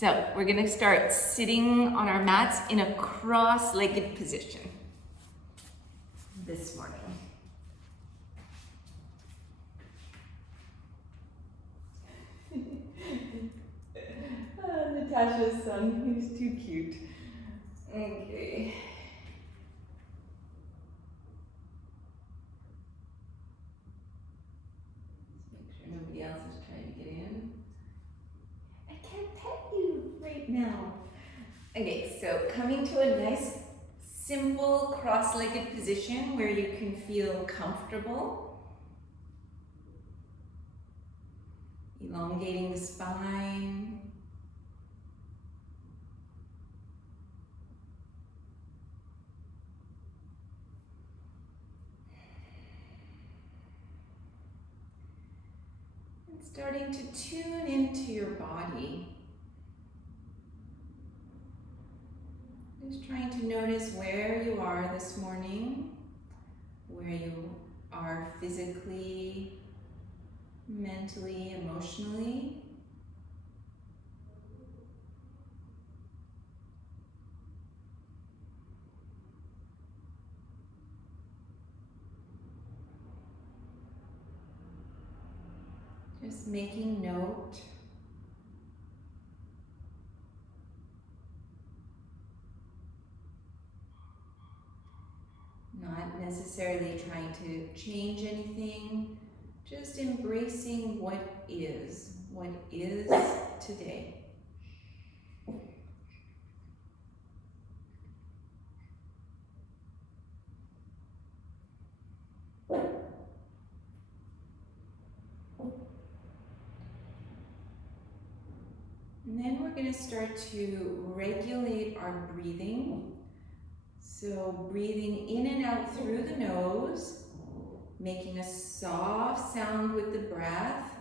So we're gonna start sitting on our mats in a cross-legged position this morning. Natasha's son, he's too cute. Okay. Just make sure nobody else is trying to get in. I can't pet you right now. Okay, so coming to a nice, simple cross-legged position where you can feel comfortable. Elongating the spine. And starting to tune into your body. Just trying to notice where you are this morning, where you are physically, mentally, emotionally. Just making note. Not necessarily trying to change anything, just embracing what is today. And then we're going to start to regulate our breathing. So breathing in and out through the nose, making a soft sound with the breath,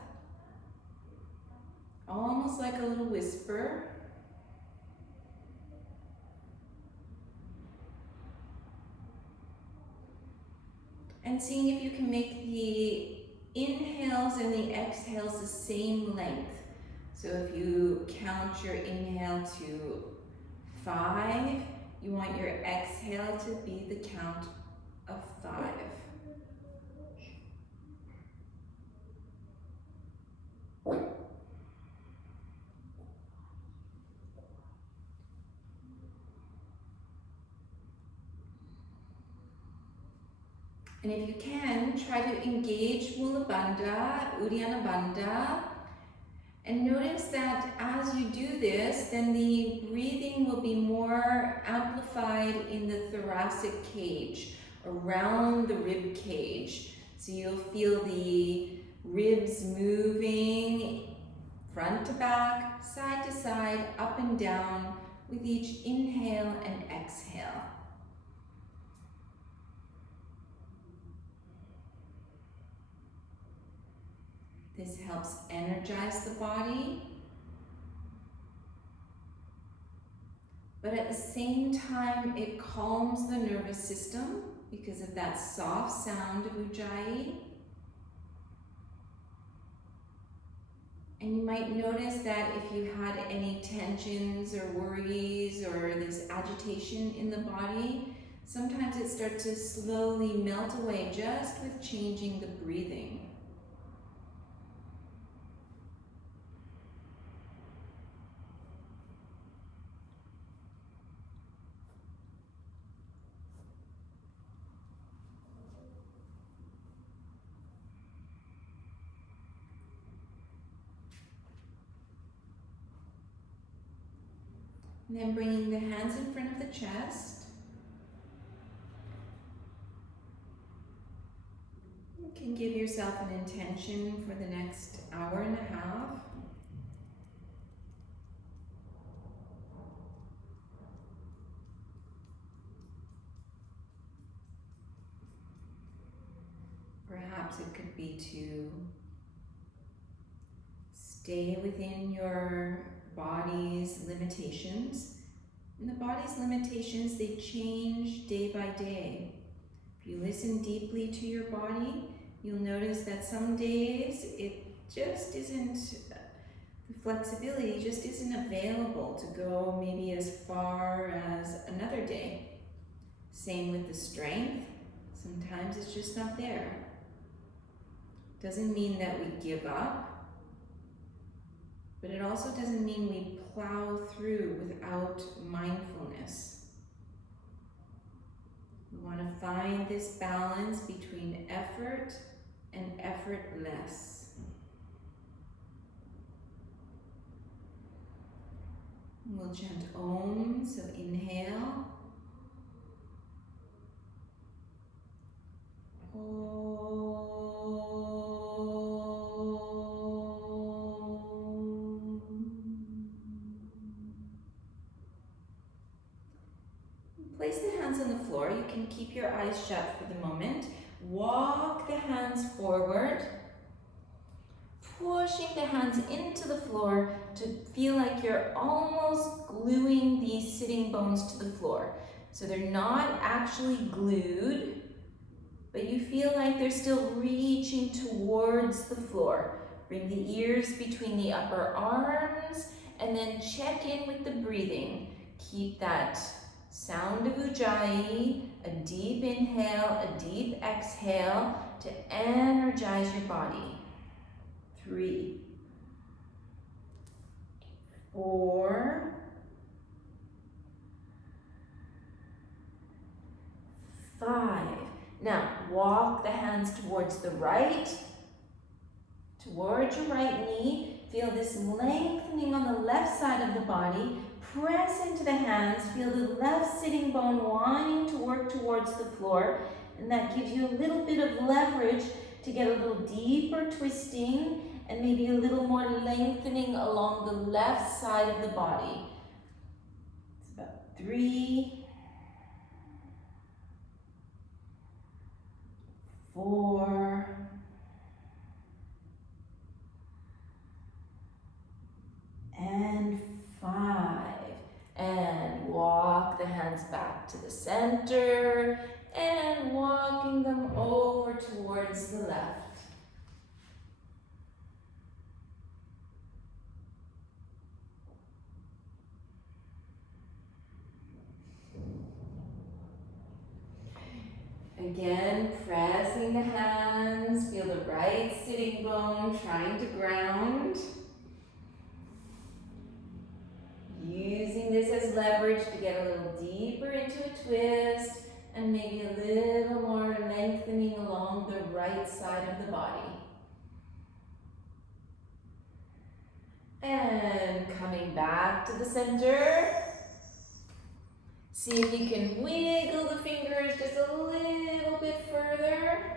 almost like a little whisper. And seeing if you can make the inhales and the exhales the same length. So if you count your inhale to 5, you want your exhale to be the count of 5. And if you can, try to engage Mula Bandha, Uddiyana Bandha, and notice that as you do this, then the breathing will be more amplified in the thoracic cage, around the rib cage. So you'll feel the ribs moving front to back, side to side, up and down with each inhale and exhale. This helps energize the body, but at the same time it calms the nervous system because of that soft sound of Ujjayi. And you might notice that if you had any tensions or worries or this agitation in the body, sometimes it starts to slowly melt away just with changing the breathing. And then bringing the hands in front of the chest. You can give yourself an intention for the next hour and a half. Perhaps it could be to stay within your body's limitations. And the body's limitations, they change day by day. If you listen deeply to your body, you'll notice that some days it just isn't the flexibility just isn't available to go maybe as far as another day. Same with the strength. Sometimes it's just not there. Doesn't mean that we give up, but it also doesn't mean we plow through without mindfulness. We want to find this balance between effort and effortless. We'll chant Om, so inhale. Place the hands on the floor. You can keep your eyes shut for the moment. Walk the hands forward, pushing the hands into the floor to feel like you're almost gluing these sitting bones to the floor. So they're not actually glued, but you feel like they're still reaching towards the floor. Bring the ears between the upper arms and then check in with the breathing. Keep that sound of Ujjayi, a deep inhale, a deep exhale to energize your body. 3, 4, 5. Now, walk the hands towards the right, towards your right knee. Feel this lengthening on the left side of the body. Press into the hands. Feel the left sitting bone wanting to work towards the floor. And that gives you a little bit of leverage to get a little deeper twisting and maybe a little more lengthening along the left side of the body. It's about 3, 4, and 5. And walk the hands back to the center and walking them over towards the left. Again, pressing the hands, feel the right sitting bone trying to ground. Using this as leverage to get a little deeper into a twist and maybe a little more lengthening along the right side of the body. And coming back to the center. See if you can wiggle the fingers just a little bit further.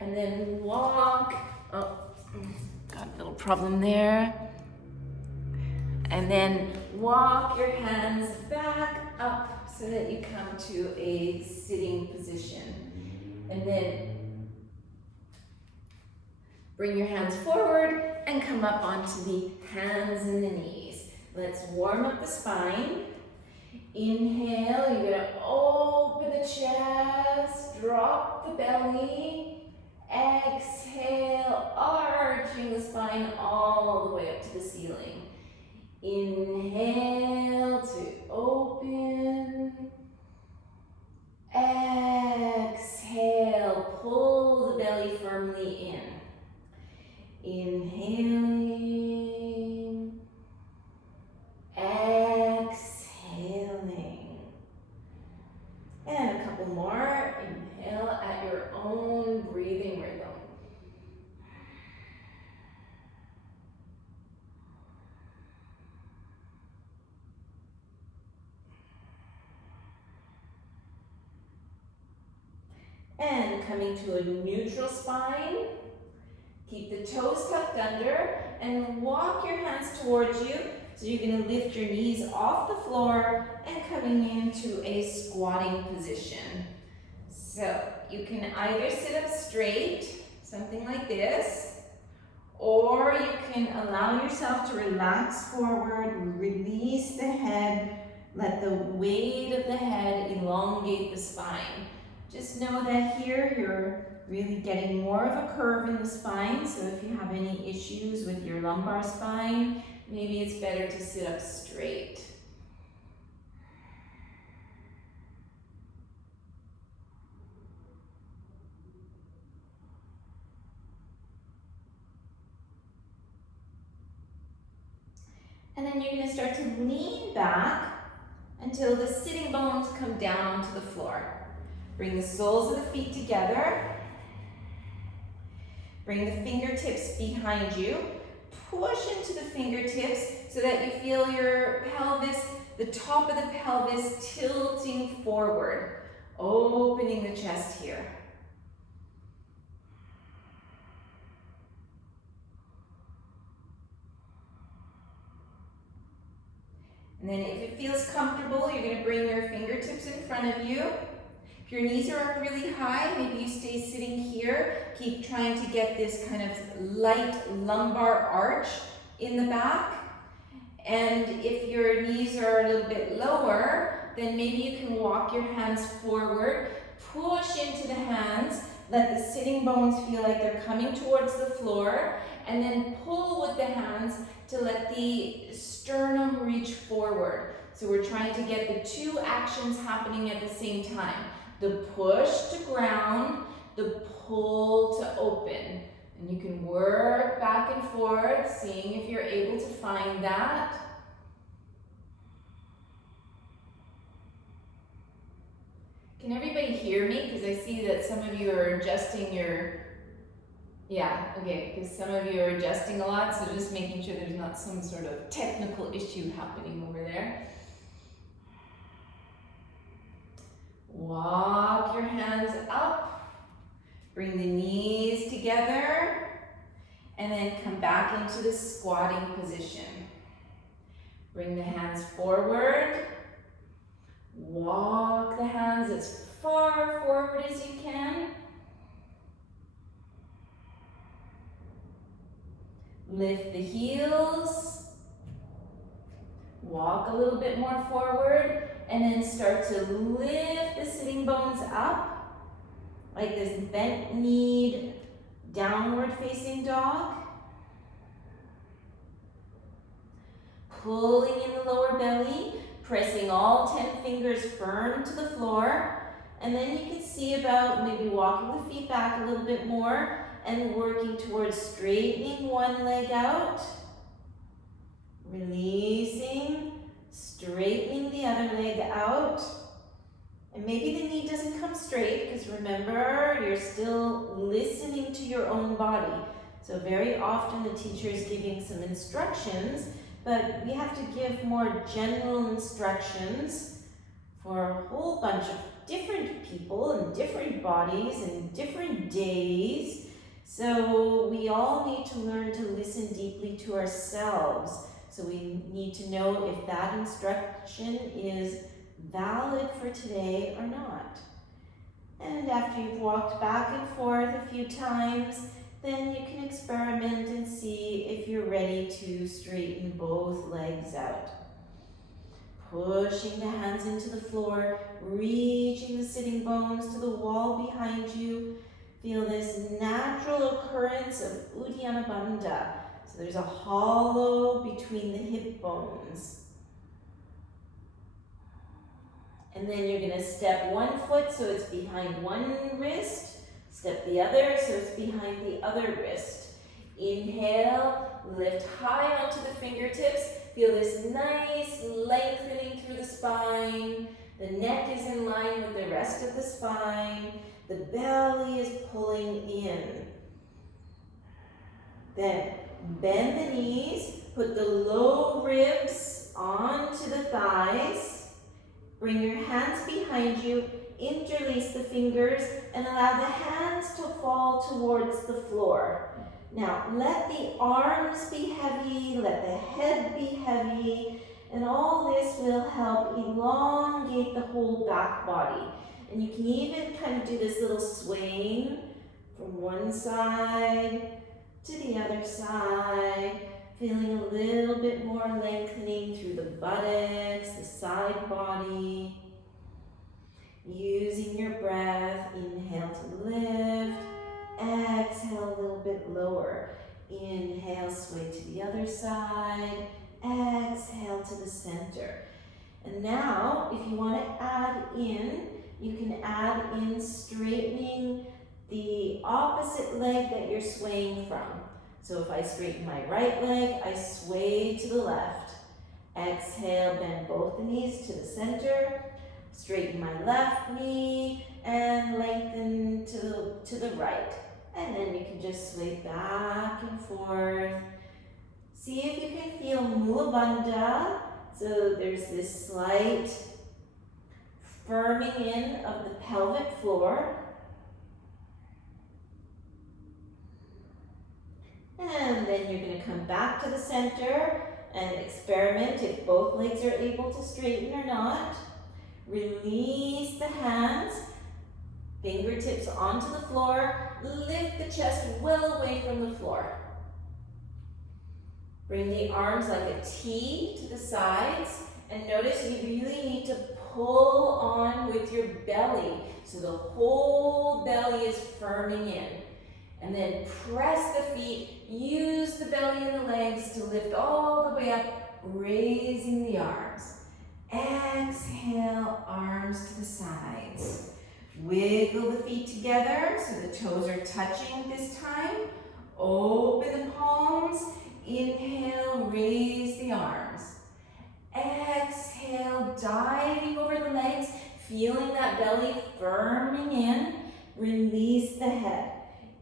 And then walk. Oh, got a little problem there. And then walk your hands back up so that you come to a sitting position. And then bring your hands forward and come up onto the hands and the knees. Let's warm up the spine. Inhale, you're gonna open the chest, drop the belly. Exhale, arching the spine all the way up to the ceiling. Inhale to open. Exhale, pull the belly firmly in. Inhaling. Exhaling. And a couple more. Inhale at your own breathing rhythm. And coming to a neutral spine. Keep the toes tucked under and walk your hands towards you. So you're going to lift your knees off the floor and coming into a squatting position. So you can either sit up straight, something like this, Or you can allow yourself to relax forward, release the head, let the weight of the head elongate the spine. Just know that here you're really getting more of a curve in the spine, so if you have any issues with your lumbar spine, maybe it's better to sit up straight. And then you're going to start to lean back until the sitting bones come down to the floor. Bring the soles of the feet together. Bring the fingertips behind you. Push into the fingertips so that you feel your pelvis, the top of the pelvis tilting forward, opening the chest here. And then if it feels comfortable, you're going to bring your fingertips in front of you. If your knees are up really high, maybe you stay sitting here. Keep trying to get this kind of light lumbar arch in the back. And if your knees are a little bit lower, then maybe you can walk your hands forward, push into the hands, let the sitting bones feel like they're coming towards the floor, and then pull with the hands to let the sternum reach forward. So we're trying to get the two actions happening at the same time. The push to ground, the pull to open. And you can work back and forth, seeing if you're able to find that. Can everybody hear me? Because I see that some of you are adjusting your... Yeah, okay, because some of you are adjusting a lot, so just making sure there's not some sort of technical issue happening over there. Walk your hands up, bring the knees together, and then come back into the squatting position. Bring the hands forward, walk the hands as far forward as you can. Lift the heels, walk a little bit more forward, and then start to lift the sitting bones up, like this bent-kneed, downward-facing dog. Pulling in the lower belly, pressing all 10 fingers firm to the floor, and then you can see about maybe walking the feet back a little bit more, and working towards straightening one leg out, releasing, straightening the other leg out. And maybe the knee doesn't come straight, because remember, you're still listening to your own body. So very often the teacher is giving some instructions, but we have to give more general instructions for a whole bunch of different people and different bodies and different days. So we all need to learn to listen deeply to ourselves. So we need to know if that instruction is valid for today or not. And after you've walked back and forth a few times, then you can experiment and see if you're ready to straighten both legs out. Pushing the hands into the floor, reaching the sitting bones to the wall behind you. Feel this natural occurrence of Uddiyana Bandha. So there's a hollow between the hip bones. And then you're going to step one foot so it's behind one wrist. Step the other so it's behind the other wrist. Inhale, lift high onto the fingertips. Feel this nice lengthening through the spine. The neck is in line with the rest of the spine. The belly is pulling in. Then bend the knees, put the low ribs onto the thighs. Bring your hands behind you, interlace the fingers, and allow the hands to fall towards the floor. Now, let the arms be heavy, let the head be heavy, and all this will help elongate the whole back body. And you can even kind of do this little swaying from one side to the other side. Feeling a little bit more lengthening through the buttocks, the side body. Using your breath, inhale to lift, exhale a little bit lower. Inhale, sway to the other side, exhale to the center. And now, if you want to add in, you can add in straightening the opposite leg that you're swaying from. So if I straighten my right leg, I sway to the left. Exhale, bend both the knees to the center. Straighten my left knee and lengthen to the right. And then you can just sway back and forth. See if you can feel Mula Bandha. So there's this slight firming in of the pelvic floor. And then you're going to come back to the center and experiment if both legs are able to straighten or not. Release the hands, fingertips onto the floor. Lift the chest well away from the floor. Bring the arms like a T to the sides. And notice you really need to pull on with your belly. So the whole belly is firming in. And then press the feet. Use the belly and the legs to lift all the way up, raising the arms. Exhale, arms to the sides. Wiggle the feet together so the toes are touching this time. Open the palms. Inhale, raise the arms. Exhale, diving over the legs, feeling that belly firming in. Release the head.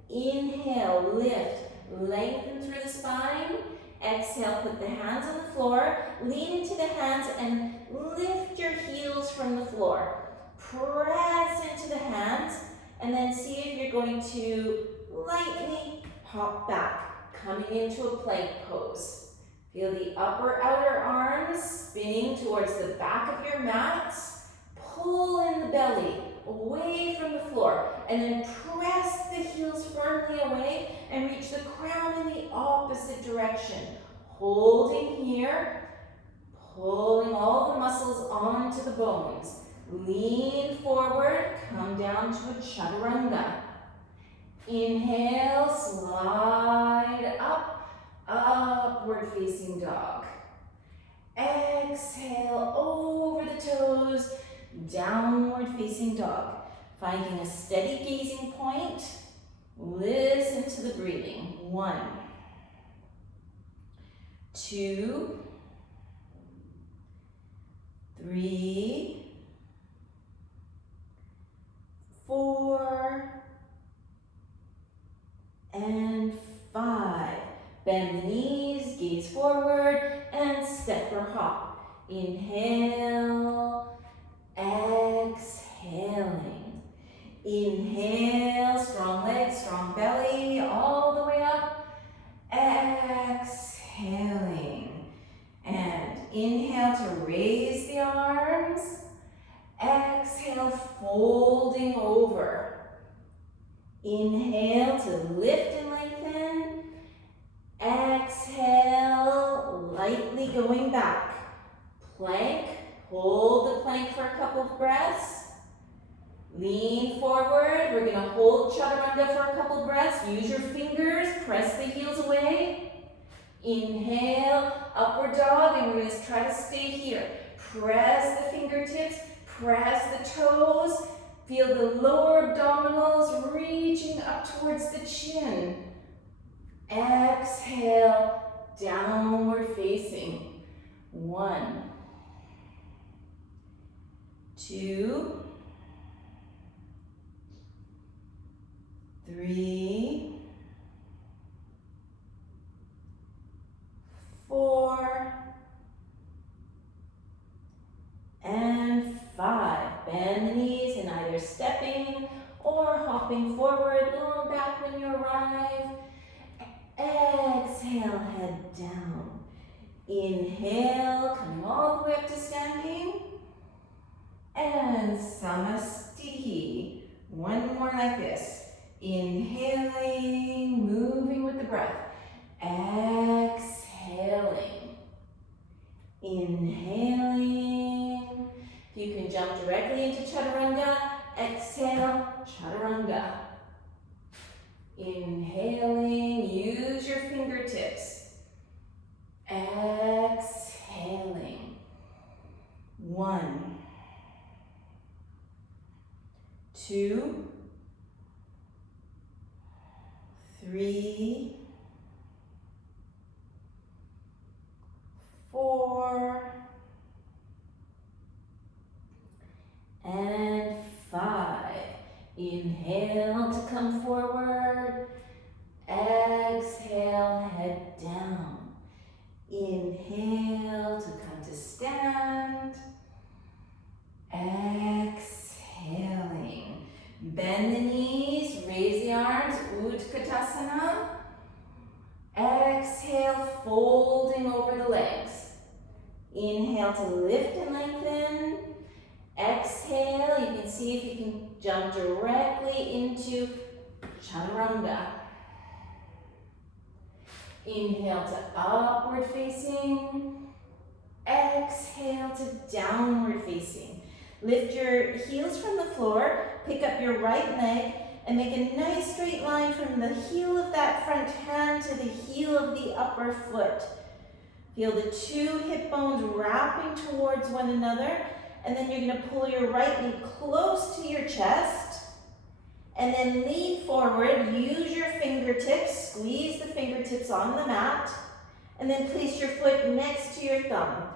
Inhale, lift, lengthen through the spine. Exhale, put the hands on the floor. Lean into the hands and lift your heels from the floor. Press into the hands and then see if you're going to lightly hop back, coming into a plank pose. Feel the upper outer arms spinning towards the back of your mats. Pull in the belly away from the floor and then press the heels firmly away and reach the crown in the opposite direction. Holding here, pulling all the muscles onto the bones. Lean forward, come down to a Chaturanga. Inhale, slide up, upward facing dog. Exhale, over the toes, downward facing dog. Finding a steady gazing point. Listen to the breathing. 1, 2, 3, 4, and 5. Bend the knees, gaze forward, and step or hop. Inhale, exhaling. Inhale, strong legs, strong belly, all the way up. Exhaling. And inhale to raise the arms. Exhale, folding over. Inhale to lift and lengthen. Exhale, lightly going back. Plank, hold the plank for a couple of breaths. Lean forward. We're going to hold Chaturanga for a couple of breaths. Use your fingers, press the heels away. Inhale, upward dog, and we're going to try to stay here. Press the fingertips, press the toes. Feel the lower abdominals reaching up towards the chin. Exhale, downward facing. 1, 2, 3, 4, and 5. Bend the knees in either stepping or hopping forward, long back when you arrive. Exhale, head down. Inhale, coming all the way up to standing. And Samastiti. One more like this. Inhaling, moving with the the breath. Exhaling. Inhaling. If you can jump directly into Chaturanga, exhale, Chaturanga. Inhaling, use your fingertips. Exhaling. 1, 2, 3, 4, and 5. Inhale to come forward. Exhale, head down. Inhale to come to stand. Exhaling. Bend the knees, raise the arms, Utkatasana. Exhale, folding over the legs. Inhale to lift and lengthen. Exhale, you can see if you can jump directly into Chaturanga. Inhale to upward facing. Exhale to downward facing. Lift your heels from the floor, pick up your right leg, and make a nice straight line from the heel of that front hand to the heel of the upper foot. Feel the 2 hip bones wrapping towards one another, and then you're going to pull your right knee close to your chest, and then lean forward, use your fingertips, squeeze the fingertips on the mat, and then place your foot next to your thumb.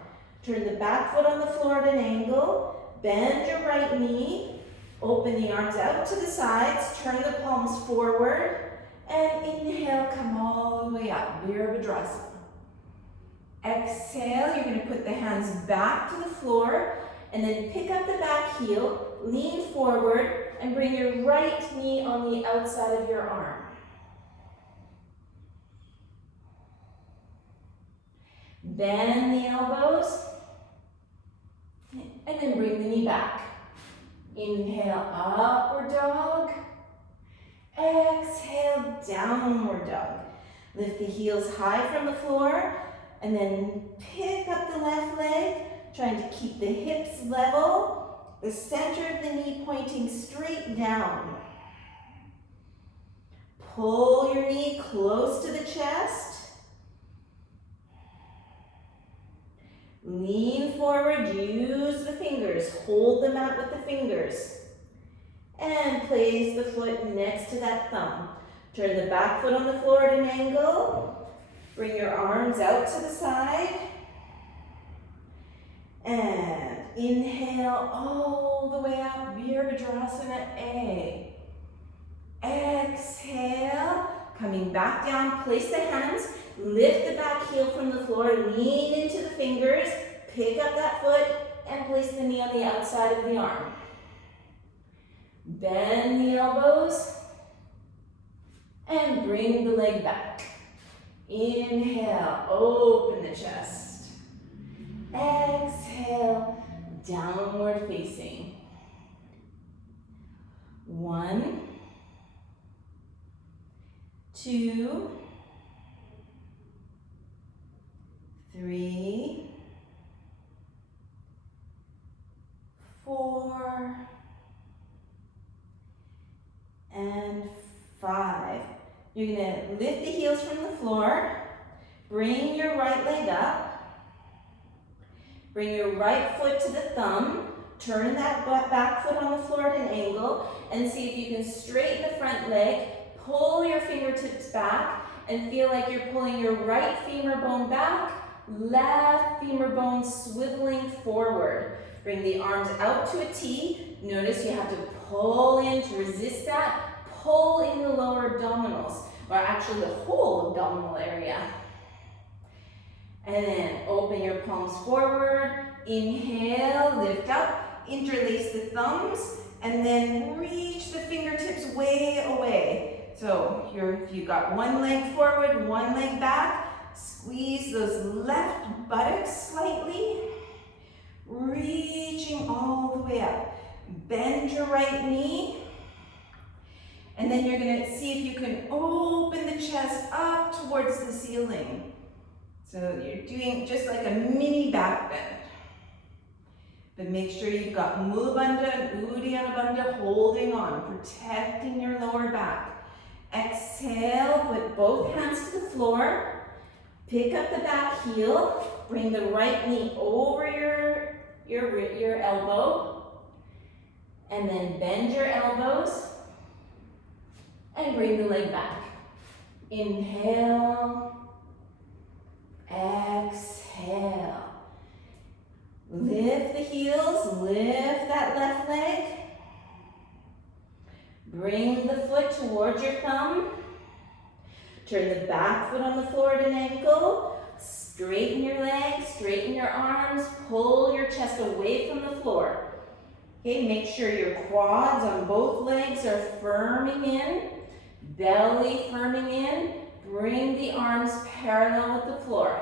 Turn the back foot on the floor at an angle, bend your right knee, open the arms out to the sides, turn the palms forward, and inhale, come all the way up, Virabhadrasana. Exhale, you're going to put the hands back to the floor, and then pick up the back heel, lean forward, and bring your right knee on the outside of your arm. Bend the elbows, and then bring the knee back. Inhale, upward dog. Exhale, downward dog. Lift the heels high from the floor, and then pick up the left leg, trying to keep the hips level, the center of the knee pointing straight down. Pull your knee close to the chest. Lean forward, use the fingers, hold them out with the fingers. And place the foot next to that thumb. Turn the back foot on the floor at an angle. Bring your arms out to the side. And inhale all the way up, Virabhadrasana A. Exhale, coming back down, place the hands, lift the back heel from the floor, lean into the fingers, pick up that foot, and place the knee on the outside of the arm. Bend the elbows, and bring the leg back. Inhale, open the chest. Exhale, downward facing. 1, 2, 3, 4, and 5. You're going to lift the heels from the floor, bring your right leg up, bring your right foot to the thumb, turn that back foot on the floor at an angle, and see if you can straighten the front leg, pull your fingertips back, and feel like you're pulling your right femur bone back, left femur bone swiveling forward. Bring the arms out to a T. Notice you have to pull in to resist that. Pull in the lower abdominals, or actually the whole abdominal area. And then open your palms forward. Inhale, lift up, interlace the thumbs, and then reach the fingertips way away. So if you've got one leg forward, one leg back, squeeze those left buttocks slightly, reaching all the way up. Bend your right knee, And then you're gonna see if you can open the chest up towards the ceiling. So you're doing just like a mini back bend. But make sure you've got Mula Bandha and Uddiyana Bandha holding on, protecting your lower back. Exhale, put both hands to the floor. Pick up the back heel. Bring the right knee over your elbow. And then bend your elbows. And bring the leg back. Inhale. Exhale. Lift the heels, lift that left leg. Bring the foot towards your thumb. Turn the back foot on the floor at an angle. Straighten your legs, straighten your arms, pull your chest away from the floor. Okay, make sure your quads on both legs are firming in, belly firming in. Bring the arms parallel with the floor.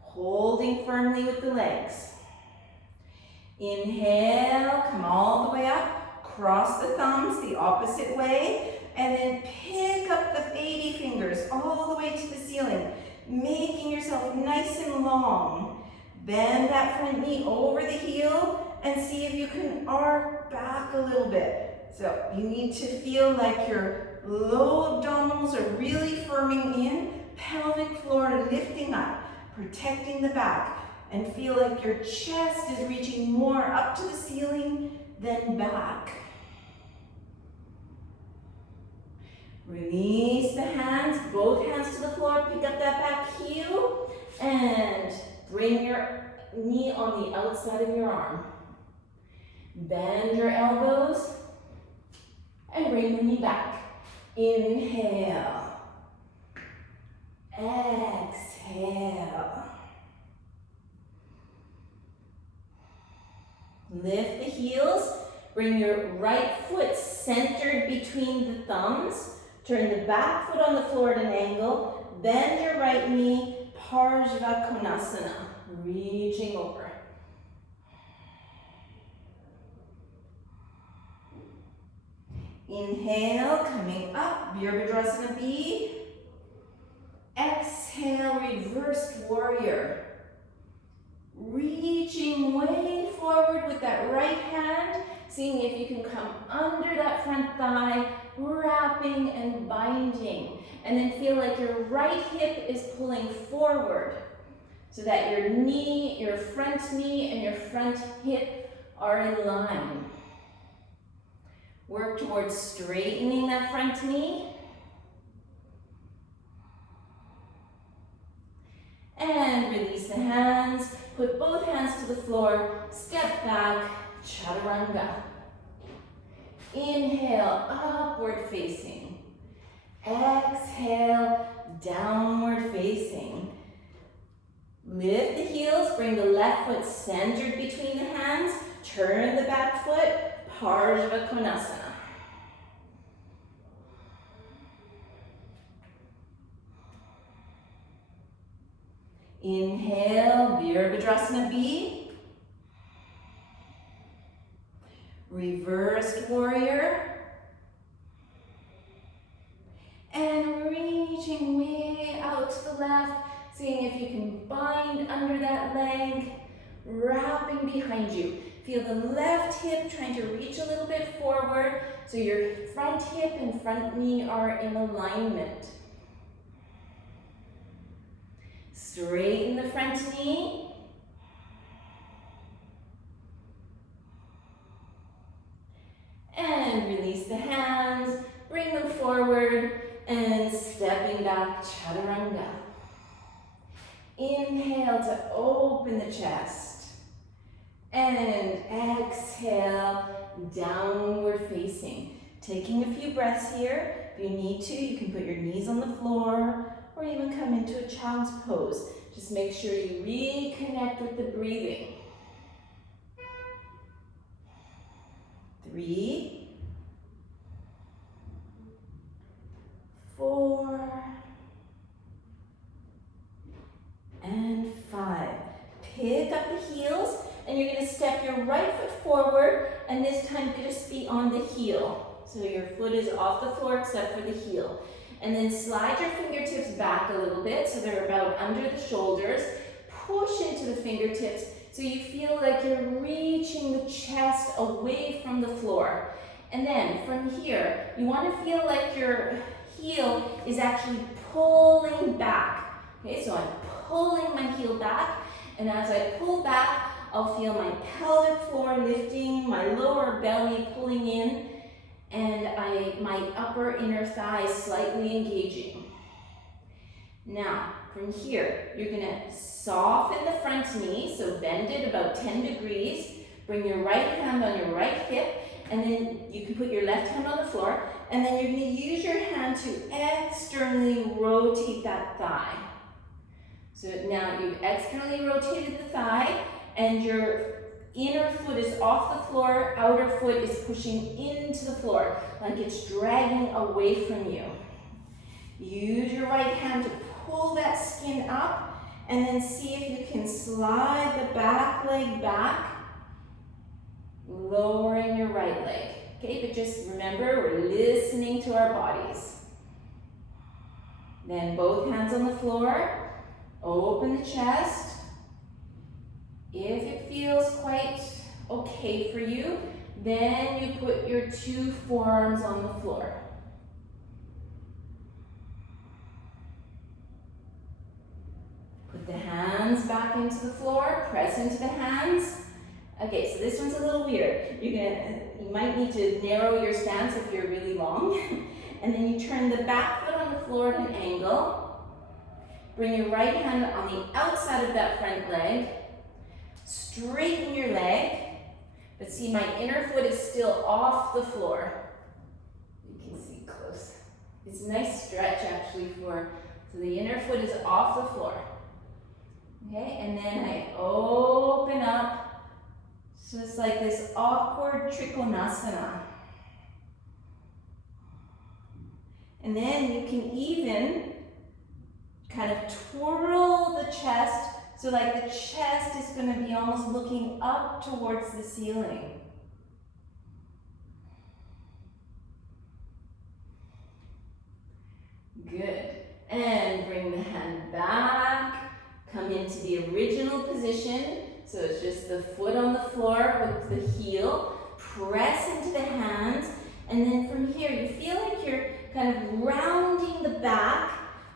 Holding firmly with the legs. Inhale, come all the way up. Cross the thumbs the opposite way. And then pick up the baby fingers all the way to the ceiling, making yourself nice and long. Bend that front knee over the heel and see if you can arc back a little bit. So you need to feel like your low abdominals are really firming in, pelvic floor lifting up, protecting the back, and feel like your chest is reaching more up to the ceiling than back. Release the hands, both hands to the floor, pick up that back heel, and bring your knee on the outside of your arm. Bend your elbows, and bring the knee back. Inhale. Exhale. Lift the heels. Bring your right foot centered between the thumbs. Turn the back foot on the floor at an angle. Bend your right knee. Parshva Konasana. Reaching over. Inhale, coming up. Virabhadrasana B. Exhale, reversed warrior. Reaching way forward with that right hand, seeing if you can come under that front thigh, wrapping and binding. And then feel like your right hip is pulling forward so that your knee, your front knee, and your front hip are in line. Work towards straightening that front knee. And release the hands. Put both hands to the floor. Step back, Chaturanga. Inhale, upward facing. Exhale, downward facing. Lift the heels. Bring the left foot centered between the hands. Turn the back foot. Parshva Konasana. Inhale, Virabhadrasana B. Reversed warrior. And reaching way out to the left, seeing if you can bind under that leg, wrapping behind you. Feel the left hip trying to reach a little bit forward, so your front hip and front knee are in alignment. Straighten the front knee. And release the hands, bring them forward, and stepping back, Chaturanga. Inhale to open the chest. And exhale, downward facing. Taking a few breaths here. If you need to, you can put your knees on the floor or even come into a child's pose. Just make sure you reconnect with the breathing. 3, 4, and 5. Pick up the heels, and you're going to step your right foot forward, and this time just be on the heel. So your foot is off the floor except for the heel. And then slide your fingertips back a little bit so they're about under the shoulders. Push into the fingertips so you feel like you're reaching the chest away from the floor. And then from here, you want to feel like your heel is actually pulling back. Okay, so I'm pulling my heel back, and as I pull back, I'll feel my pelvic floor lifting, my lower belly pulling in, and my upper inner thighs slightly engaging. Now, from here, you're gonna soften the front knee, so bend it about 10 degrees. Bring your right hand on your right hip, and then you can put your left hand on the floor, and then you're gonna use your hand to externally rotate that thigh. So now you've externally rotated the thigh, and your inner foot is off the floor, outer foot is pushing into the floor, like it's dragging away from you. Use your right hand to pull that skin up, and then see if you can slide the back leg back, lowering your right leg. Okay, but just remember, we're listening to our bodies. Then both hands on the floor, open the chest. If it feels quite okay for you, then you put your two forearms on the floor. Put the hands back into the floor, press into the hands. Okay, so this one's a little weird. You might need to narrow your stance if you're really long. And then you turn the back foot on the floor at an angle. Bring your right hand on the outside of that front leg. Straighten your leg. But see, my inner foot is still off the floor. You can see close. It's a nice stretch actually so the inner foot is off the floor. Okay, and then I open up. So it's like this awkward trikonasana. And then you can even kind of twirl the chest, so like the chest is going to be almost looking up towards the ceiling. Good. And bring the hand back, come into the original position. So it's just the foot on the floor with the heel. Press into the hands, and then from here, you feel like you're kind of rounding the back.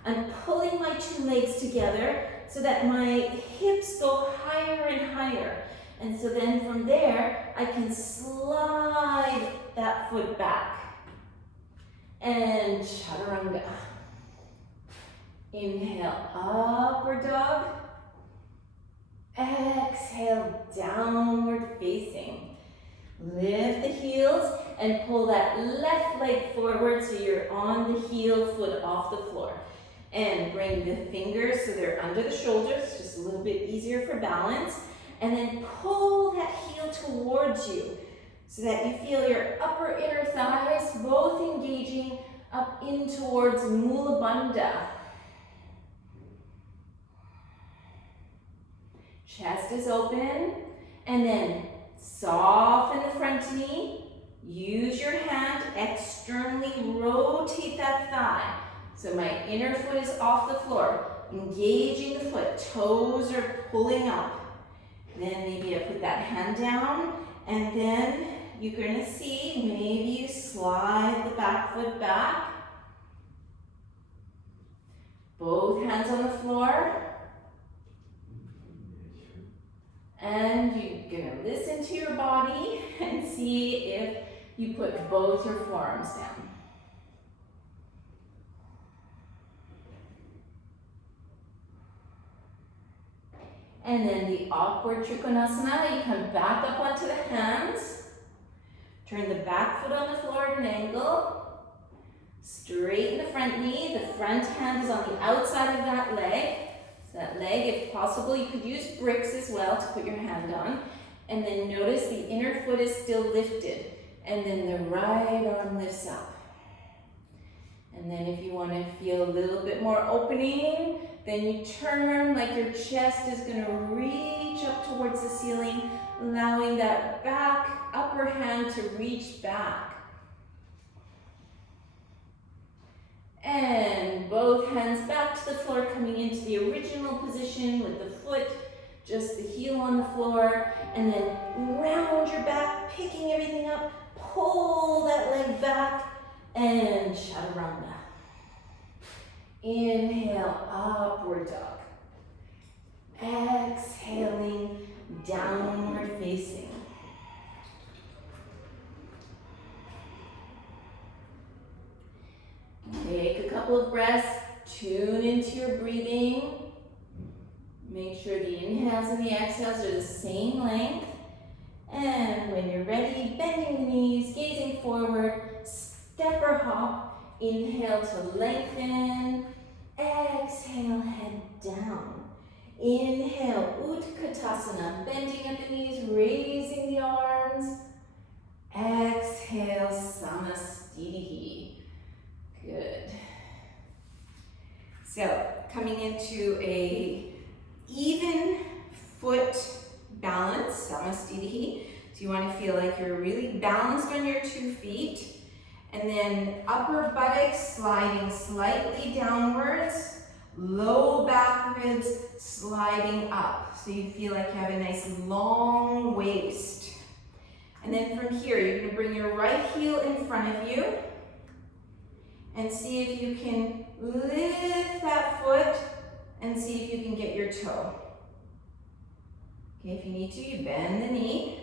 I'm pulling my two legs together so that my hips go higher and higher. And so then from there, I can slide that foot back. And Chaturanga. Inhale, upward dog. Exhale, downward facing. Lift the heels and pull that left leg forward so you're on the heel, foot off the floor. And bring the fingers so they're under the shoulders, just a little bit easier for balance. And then pull that heel towards you so that you feel your upper inner thighs both engaging up in towards Mula Bandha. Chest is open, and then soften the front knee. Use your hand, externally rotate that thigh. So my inner foot is off the floor, engaging the foot, toes are pulling up. Then maybe I put that hand down, and then you're gonna see, maybe you slide the back foot back. Both hands on the floor. And you're gonna listen to your body and see if you put both your forearms down. And then the awkward trikonasana, you come back up onto the hands. Turn the back foot on the floor at an angle. Straighten the front knee. The front hand is on the outside of that leg. So that leg, if possible, you could use bricks as well to put your hand on. And then notice the inner foot is still lifted. And then the right arm lifts up. And then if you want to feel a little bit more opening, then you turn like your chest is going to reach up towards the ceiling, allowing that back upper hand to reach back. And both hands back to the floor, coming into the original position with the foot, just the heel on the floor. And then round your back, picking everything up. Pull that leg back and Chaturanga. Inhale, upward dog. Exhaling, downward facing. Take a couple of breaths, tune into your breathing. Make sure the inhales and the exhales are the same length. And when you're ready, bending the knees, gazing forward, step or hop. Inhale to lengthen. Exhale, head down. Inhale, Utkatasana, bending at the knees, raising the arms. Exhale, Samastitihi. Good. So, coming into a even foot balance, Samastitihi. So you want to feel like you're really balanced on your 2 feet. And then upper buttocks sliding slightly downwards, low back ribs sliding up. So you feel like you have a nice long waist. And then from here, you're going to bring your right heel in front of you and see if you can lift that foot and see if you can get your toe. Okay, if you need to, you bend the knee.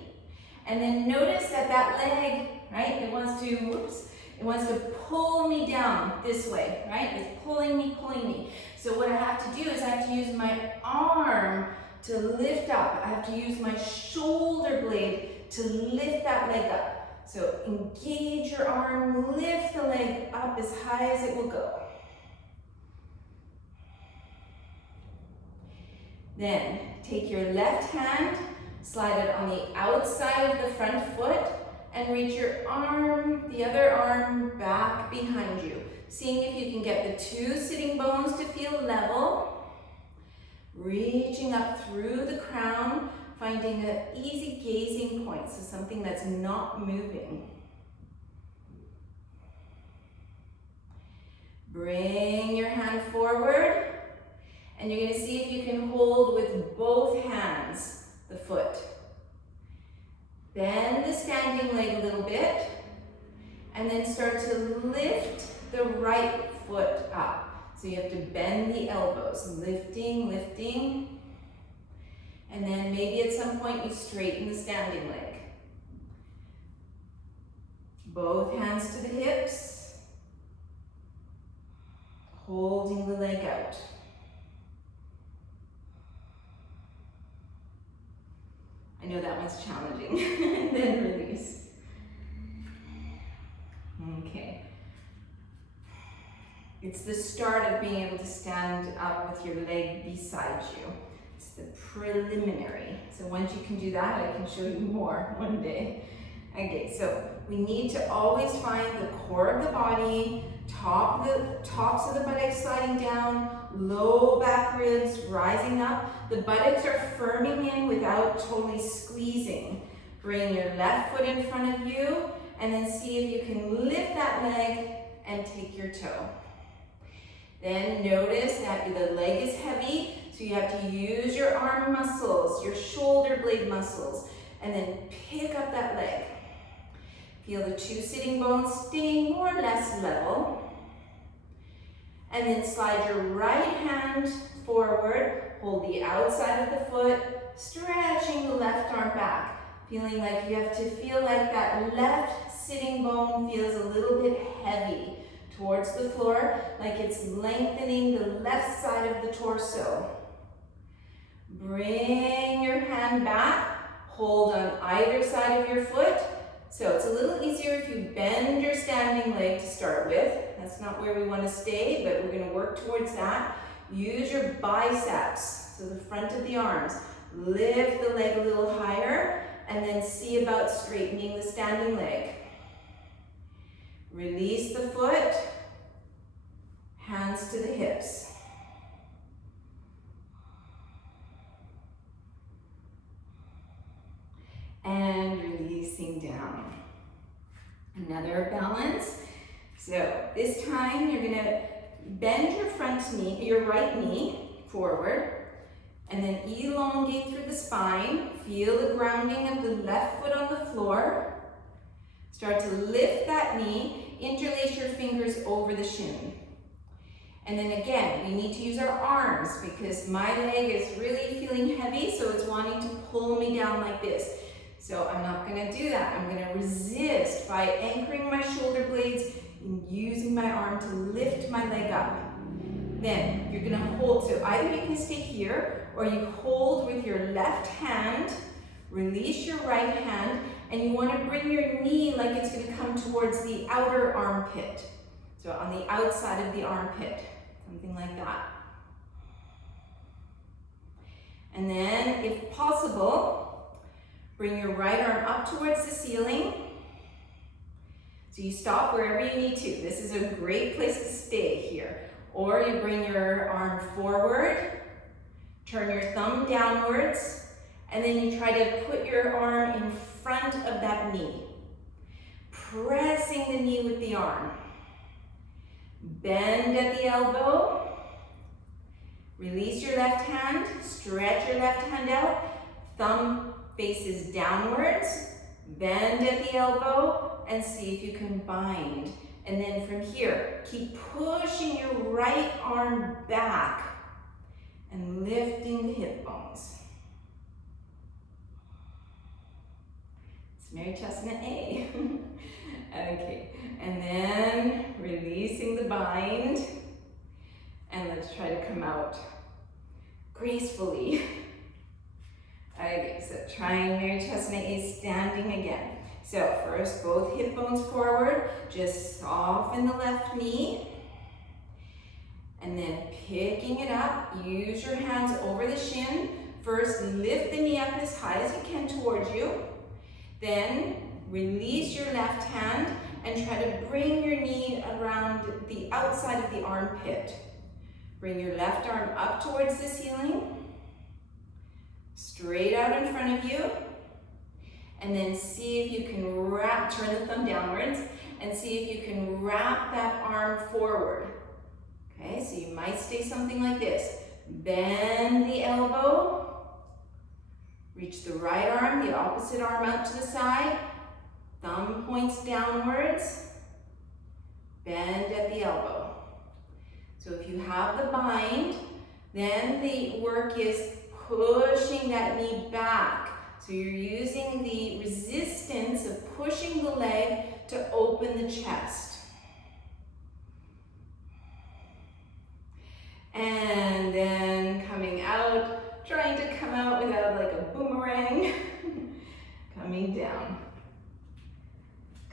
And then notice that that leg, right, it wants to pull me down this way, right? It's pulling me. So what I have to do is I have to use my arm to lift up. I have to use my shoulder blade to lift that leg up. So engage your arm, lift the leg up as high as it will go. Then take your left hand, slide it on the outside of the front foot, and reach your arm, the other arm, back behind you. Seeing if you can get the 2 sitting bones to feel level. Reaching up through the crown, finding an easy gazing point, so something that's not moving. Bring your hand forward, and you're going to see if you can hold with both hands the foot. Bend the standing leg a little bit, and then start to lift the right foot up. So you have to bend the elbows, lifting, and then maybe at some point you straighten the standing leg. Both hands to the hips, holding the leg out. I know that one's challenging. And then release. Okay. It's the start of being able to stand up with your leg beside you. It's the preliminary. So once you can do that, I can show you more one day. Okay, so we need to always find the core of the body, tops of the buttocks sliding down, low back ribs rising up. The buttocks are firming in without totally squeezing. Bring your left foot in front of you and then see if you can lift that leg and take your toe. Then notice that the leg is heavy, so you have to use your arm muscles, your shoulder blade muscles, and then pick up that leg. Feel the 2 sitting bones staying more or less level. And then slide your right hand forward, hold the outside of the foot, stretching the left arm back. Feeling like you have to feel like that left sitting bone feels a little bit heavy towards the floor, like it's lengthening the left side of the torso. Bring your hand back, hold on either side of your foot. So it's a little easier if you bend your standing leg to start with. That's not where we want to stay, but we're going to work towards that. Use your biceps, so the front of the arms. Lift the leg a little higher, and then see about straightening the standing leg. Release the foot, hands to the hips. And releasing down. Another balance. So this time you're gonna bend your front knee, your right knee forward, and then elongate through the spine. Feel the grounding of the left foot on the floor. Start to lift that knee, interlace your fingers over the shin. And then again, we need to use our arms because my leg is really feeling heavy, so it's wanting to pull me down like this. So I'm not gonna do that. I'm gonna resist by anchoring my shoulder blades and using my arm to lift my leg up. Then you're gonna hold, so either you can stay here or you hold with your left hand, release your right hand, and you wanna bring your knee like it's gonna come towards the outer armpit. So on the outside of the armpit, something like that. And then, if possible, bring your right arm up towards the ceiling. So you stop wherever you need to. This is a great place to stay here. Or you bring your arm forward, turn your thumb downwards, and then you try to put your arm in front of that knee. Pressing the knee with the arm. Bend at the elbow. Release your left hand, stretch your left hand out. Thumb faces downwards. Bend at the elbow and see if you can bind. And then from here, keep pushing your right arm back and lifting the hip bones. It's Mary Chestnut A. Okay, and then releasing the bind. And let's try to come out gracefully. Okay, so trying Mary Chestnut A, standing again. So first, both hip bones forward, just soften the left knee. And then picking it up, use your hands over the shin. First, lift the knee up as high as you can towards you. Then release your left hand and try to bring your knee around the outside of the armpit. Bring your left arm up towards the ceiling, straight out in front of you, and then see if you can wrap, turn the thumb downwards, and see if you can wrap that arm forward. Okay, so you might stay something like this. Bend the elbow, reach the right arm, the opposite arm out to the side, thumb points downwards, bend at the elbow. So if you have the bind, then the work is pushing that knee back. So you're using the resistance of pushing the leg to open the chest. And then coming out, trying to come out without like a boomerang. Coming down.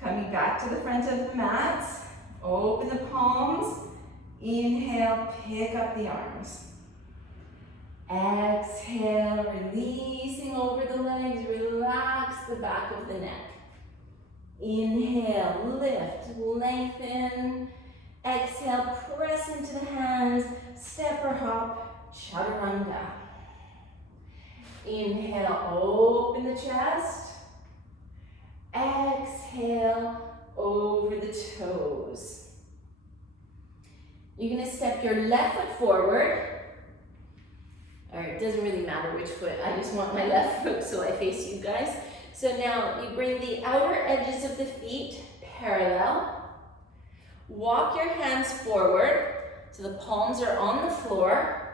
Coming back to the front of the mat. Open the palms. Inhale, pick up the arms. Exhale, releasing over the legs, relax the back of the neck. Inhale, lift, lengthen. Exhale, press into the hands, step or hop, Chaturanga. Inhale, open the chest. Exhale, over the toes. You're gonna step your left foot forward. All right, it doesn't really matter which foot. I just want my left foot so I face you guys. So now you bring the outer edges of the feet parallel. Walk your hands forward so the palms are on the floor.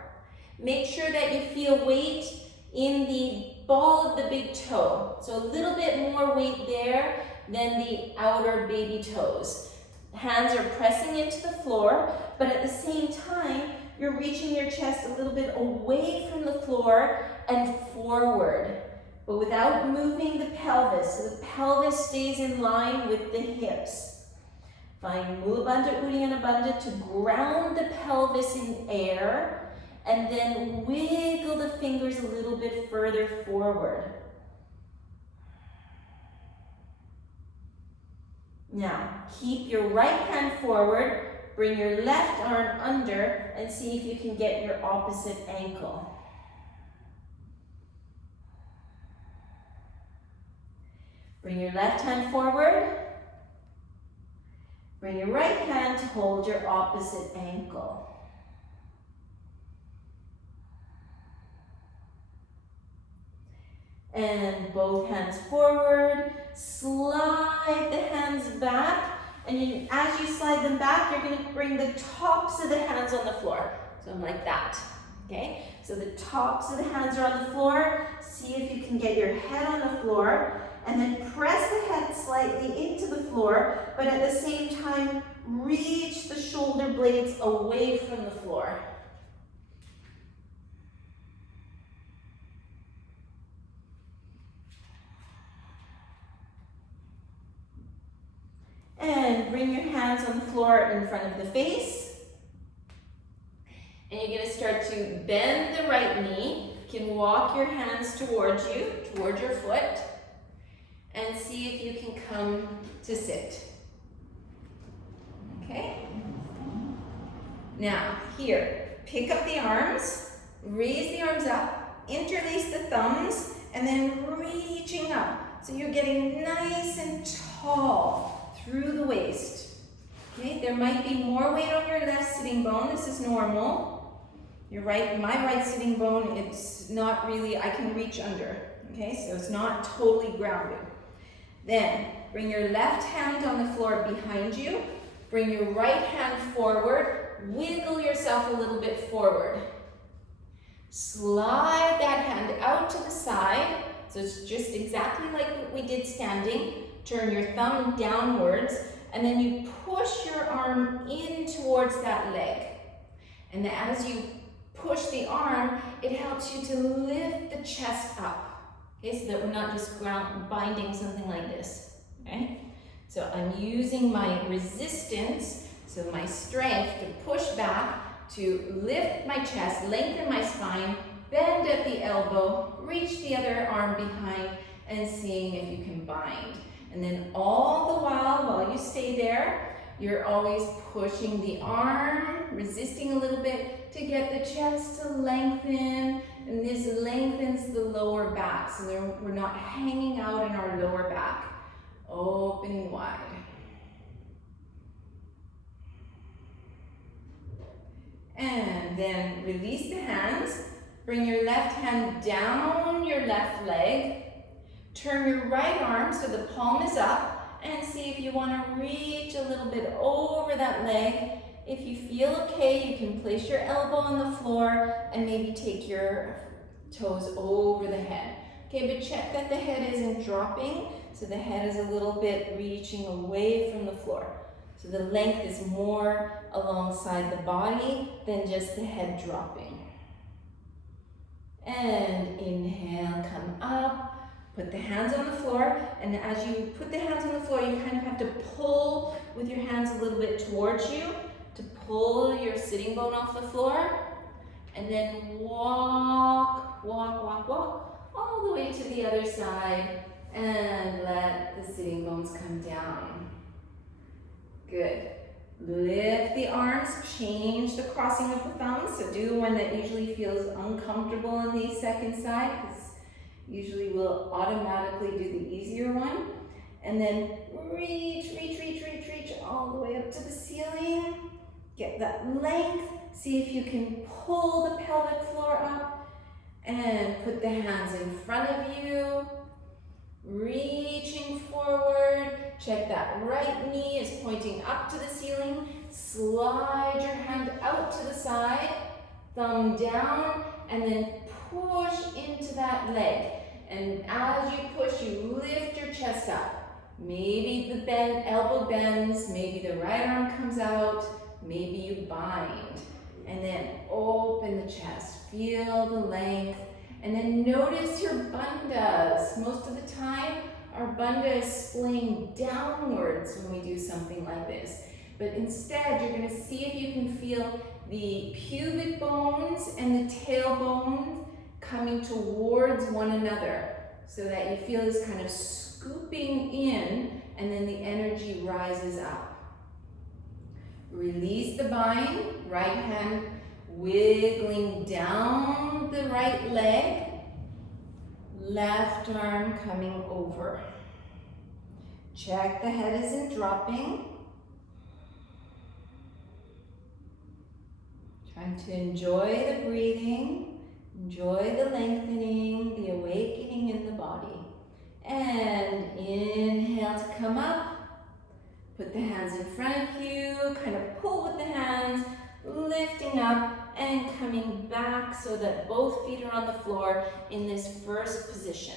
Make sure that you feel weight in the ball of the big toe. So a little bit more weight there than the outer baby toes. Hands are pressing into the floor, but at the same time, you're reaching your chest a little bit away from the floor and forward, but without moving the pelvis. So the pelvis stays in line with the hips. Find Mula Bandha, Uddiyana Bandha to ground the pelvis in air, and then wiggle the fingers a little bit further forward. Now, keep your right hand forward, bring your left arm under, and see if you can get your opposite ankle. Bring your left hand forward, Bring your right hand to hold your opposite ankle. And both hands forward, slide the hands back, and as you slide them back, you're going to bring the tops of the hands on the floor. So like that, okay? So the tops of the hands are on the floor. See if you can get your head on the floor, and then press the head slightly into the floor, but at the same time, reach the shoulder blades away from the floor. And bring your hands on the floor in front of the face. And you're going to start to bend the right knee. You can walk your hands towards you, towards your foot, and see if you can come to sit. Okay? Now, here, pick up the arms, raise the arms up, interlace the thumbs, and then reaching up. So you're getting nice and tall through the waist. Okay, there might be more weight on your left sitting bone. This is normal. Your right, my right sitting bone, it's not really, I can reach under. Okay, so it's not totally grounded. Then bring your left hand on the floor behind you. Bring your right hand forward. Wiggle yourself a little bit forward. Slide that hand out to the side. So it's just exactly like what we did standing. Turn your thumb downwards, and then you push your arm in towards that leg. And as you push the arm, it helps you to lift the chest up. Okay, so that we're not just binding something like this. Okay? So I'm using my resistance, so my strength to push back, to lift my chest, lengthen my spine, bend at the elbow, reach the other arm behind, and seeing if you can bind. And then all the while you stay there, you're always pushing the arm, resisting a little bit to get the chest to lengthen, and this lengthens the lower back, so we're not hanging out in our lower back. Opening wide. And then release the hands. Bring your left hand down your left leg. Turn your right arm so the palm is up, and see if you want to reach a little bit over that leg. If you feel okay, you can place your elbow on the floor and maybe take your toes over the head. Okay, but check that the head isn't dropping, so the head is a little bit reaching away from the floor. So the length is more alongside the body than just the head dropping. And inhale, come up. Put the hands on the floor, and as you put the hands on the floor, you kind of have to pull with your hands a little bit towards you to pull your sitting bone off the floor, and then walk, walk, walk, walk all the way to the other side, and let the sitting bones come down. Good. Lift the arms, change the crossing of the thumbs, so do one that usually feels uncomfortable on the second side, because usually we'll automatically do the easier one. And then reach, reach, reach, reach, reach all the way up to the ceiling. Get that length. See if you can pull the pelvic floor up. And put the hands in front of you. Reaching forward. Check that right knee is pointing up to the ceiling. Slide your hand out to the side. Thumb down. And then push into that leg. And as you push, you lift your chest up. Maybe the elbow bends, maybe the right arm comes out, maybe you bind. And then open the chest, feel the length, and then notice your bandhas. Most of the time, our bandha is splaying downwards when we do something like this. But instead, you're going to see if you can feel the pubic bones and the tailbone coming towards one another, so that you feel this kind of scooping in, and then the energy rises up. Release the bind, right hand wiggling down the right leg, left arm coming over. Check the head isn't dropping. Time to enjoy the breathing, enjoy the lengthening, the awakening in the body. And inhale to come up. Put the hands in front of you, kind of pull with the hands, lifting up and coming back so that both feet are on the floor in this first position.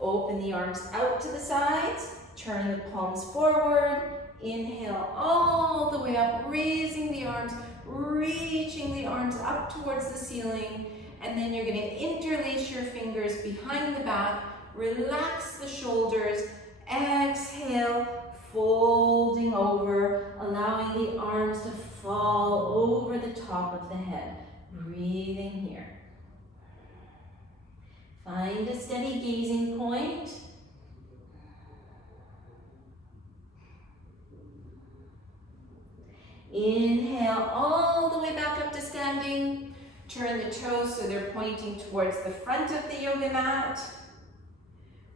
Open the arms out to the sides, turn the palms forward, inhale all the way up, raising the arms, reaching the arms up towards the ceiling, and then you're going to interlace your fingers behind the back, relax the shoulders, exhale, folding over, allowing the arms to fall over the top of the head. Breathing here. Find a steady gazing point. Inhale all the way back up to standing. Turn the toes so they're pointing towards the front of the yoga mat.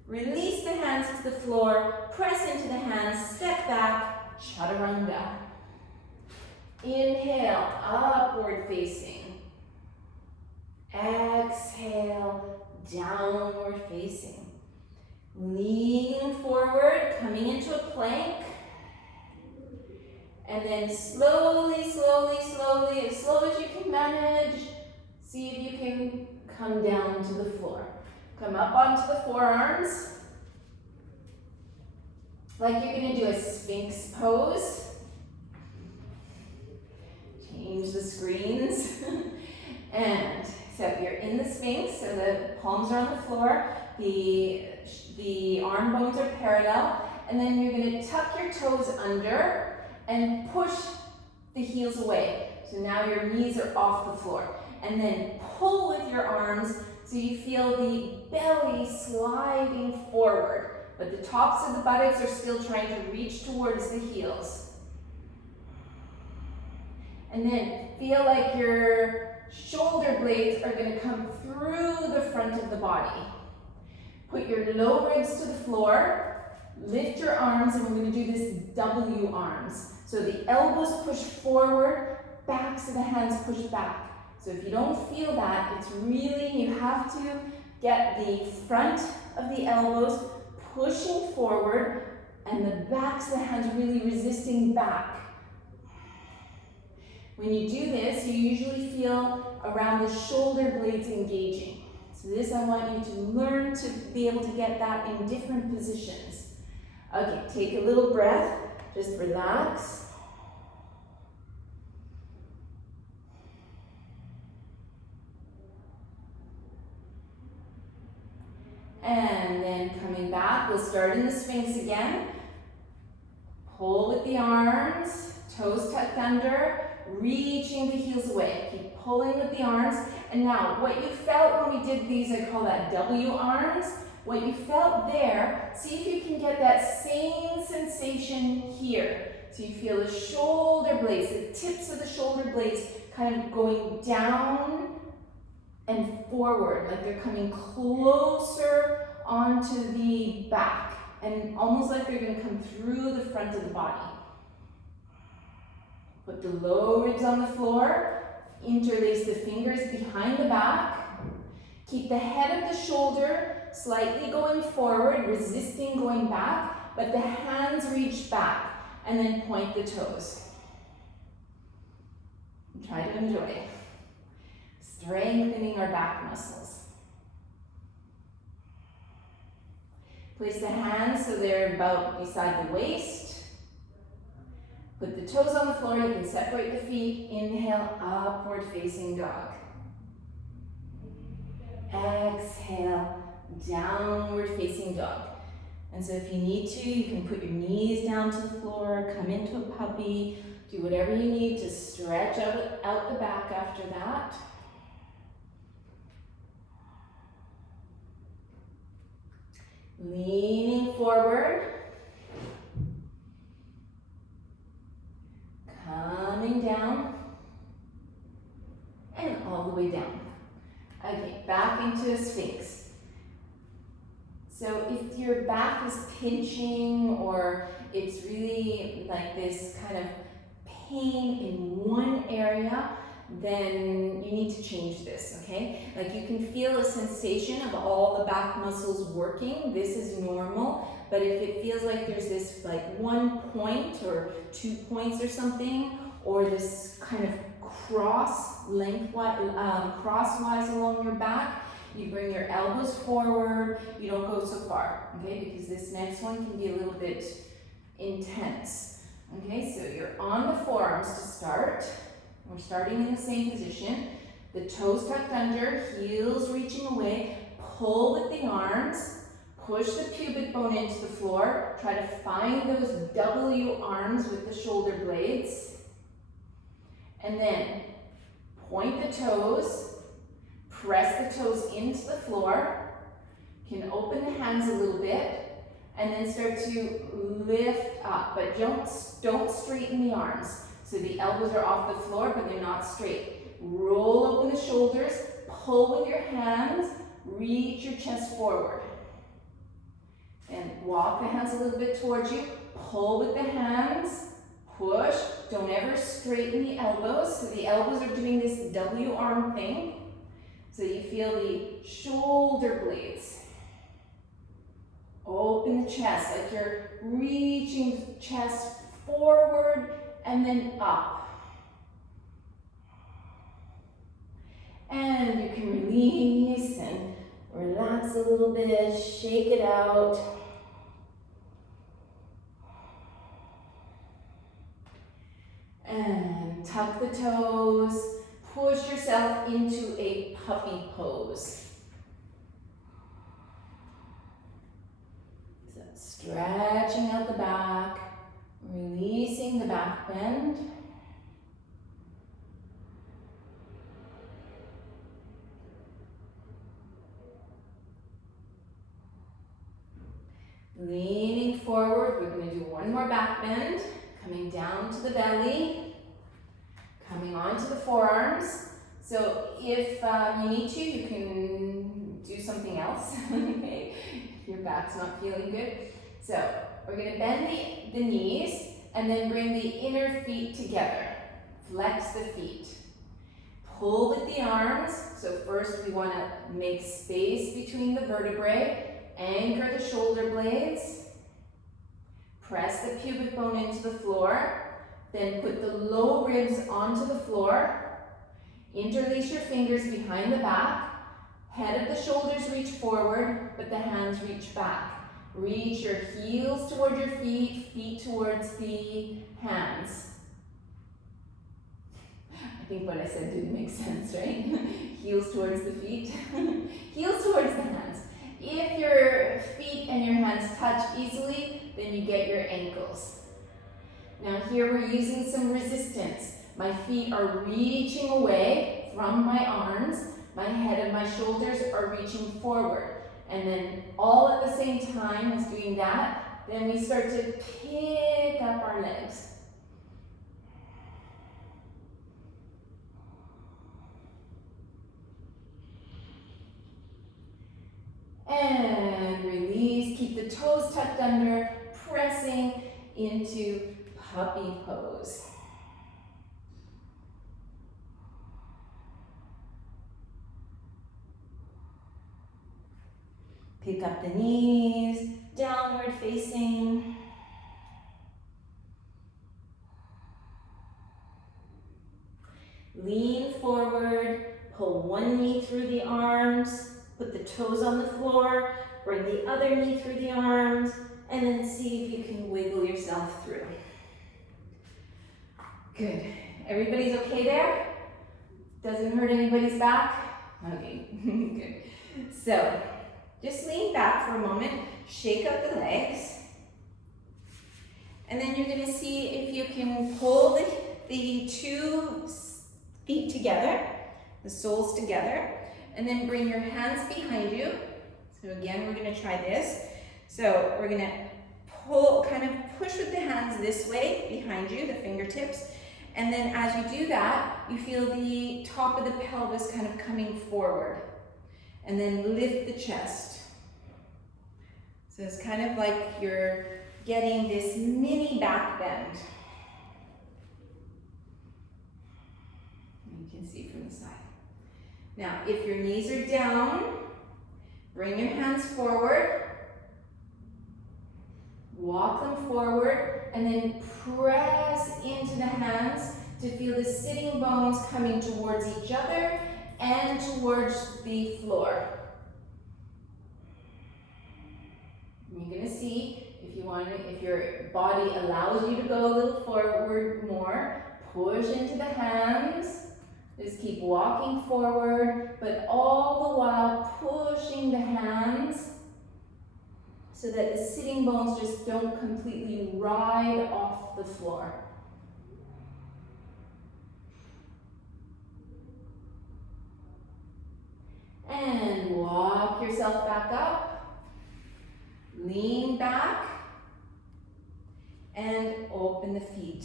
Release the hands to the floor, press into the hands, step back, Chaturanga. Inhale, upward facing. Exhale, downward facing. Leaning forward, coming into a plank. And then slowly, slowly, slowly, as slow as you can manage, see if you can come down to the floor. Come up onto the forearms, like you're going to do a Sphinx pose. Change the screens. And so you're in the Sphinx, so the palms are on the floor, the arm bones are parallel, and then you're going to tuck your toes under and push the heels away. So now your knees are off the floor. And then pull with your arms so you feel the belly sliding forward, but the tops of the buttocks are still trying to reach towards the heels. And then feel like your shoulder blades are going to come through the front of the body. Put your low ribs to the floor, lift your arms, and we're going to do this W arms. So the elbows push forward, backs of the hands push back. So if you don't feel that, it's really, you have to get the front of the elbows pushing forward and the backs of the hands really resisting back. When you do this, you usually feel around the shoulder blades engaging. So this, I want you to learn to be able to get that in different positions. Okay, take a little breath, just relax. And then coming back, we'll start in the Sphinx again. Pull with the arms, toes tucked under, reaching the heels away. Keep pulling with the arms. And now, what you felt when we did these, I call that W arms. What you felt there, see if you can get that same sensation here. So you feel the shoulder blades, the tips of the shoulder blades kind of going down and forward, like they're coming closer onto the back and almost like they're going to come through the front of the body. Put the low ribs on the floor, interlace the fingers behind the back, keep the head of the shoulder slightly going forward, resisting going back, but the hands reach back, and then point the toes. And try to enjoy. Strengthening our back muscles. Place the hands so they're about beside the waist. Put the toes on the floor, you can separate the feet. Inhale, upward facing dog. Exhale, downward facing dog. And so if you need to, you can put your knees down to the floor, come into a puppy, do whatever you need to stretch out the back after that. Leaning forward. Coming down. And all the way down. Okay, back into a Sphinx. So if your back is pinching or it's really like this kind of pain in one area, then you need to change this, okay? Like you can feel a sensation of all the back muscles working. This is normal, but if it feels like there's this like 1 point or 2 points or something, or this kind of crosswise along your back, you bring your elbows forward, you don't go so far, okay? Because this next one can be a little bit intense. Okay, so you're on the forearms to start. We're starting in the same position. The toes tucked under, heels reaching away, pull with the arms, push the pubic bone into the floor, try to find those W arms with the shoulder blades, and then point the toes, press the toes into the floor, you can open the hands a little bit, and then start to lift up, but don't straighten the arms. So the elbows are off the floor, but they're not straight. Roll open the shoulders, pull with your hands, reach your chest forward. And walk the hands a little bit towards you, pull with the hands, push. Don't ever straighten the elbows. So the elbows are doing this W arm thing. So you feel the shoulder blades. Open the chest, like you're reaching the chest forward and then up. And you can release and relax a little bit, shake it out. And tuck the toes, push yourself into a puppy pose. So stretching out the back, releasing the back bend. Leaning forward, we're going to do one more back bend, coming down to the belly, coming onto the forearms. So if you need to, you can do something else, okay, if your back's not feeling good. So we're going to bend the knees and then bring the inner feet together. Flex the feet. Pull with the arms. So first we want to make space between the vertebrae. Anchor the shoulder blades. Press the pubic bone into the floor. Then put the low ribs onto the floor. Interlace your fingers behind the back. Head of the shoulders reach forward, but the hands reach back. Reach your heels toward your feet, feet towards the hands. I think what I said didn't make sense, right? Heels towards the feet, heels towards the hands. If your feet and your hands touch easily, then you get your ankles. Now here we're using some resistance. My feet are reaching away from my arms. My head and my shoulders are reaching forward. And then all at the same time as doing that, then we start to pick up our legs. And release, keep the toes tucked under, pressing into puppy pose. Pick up the knees, downward facing. Lean forward, pull one knee through the arms, put the toes on the floor, bring the other knee through the arms, and then see if you can wiggle yourself through. Good. Everybody's okay there? Doesn't hurt anybody's back? Okay, good. So, just lean back for a moment, shake up the legs, and then you're going to see if you can pull the two feet together, the soles together, and then bring your hands behind you. So again, we're going to try this. So we're going to pull, kind of push with the hands this way behind you, the fingertips, and then as you do that, you feel the top of the pelvis kind of coming forward, and then lift the chest. So it's kind of like you're getting this mini back bend. You can Now, if your knees are down, bring your hands forward. Walk them forward and then press into the hands to feel the sitting bones coming towards each other and towards the floor. You're going to see if your body allows you to go a little forward more, push into the hands. Just keep walking forward, but all the while pushing the hands so that the sitting bones just don't completely ride off the floor. And walk yourself back up. Lean back and open the feet.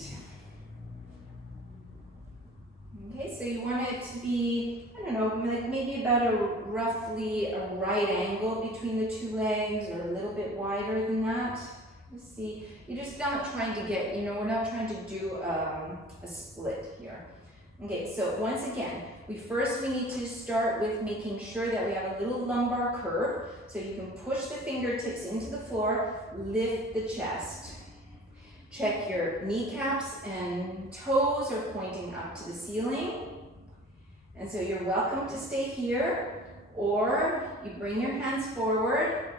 Okay, so you want it to be, I don't know, like maybe about roughly a right angle between the two legs or a little bit wider than that. Let's see, you're just not trying to get, we're not trying to do a split here. Okay, so once again, we need to start with making sure that we have a little lumbar curve. So you can push the fingertips into the floor, lift the chest. Check your kneecaps and toes are pointing up to the ceiling. And so you're welcome to stay here, or you bring your hands forward,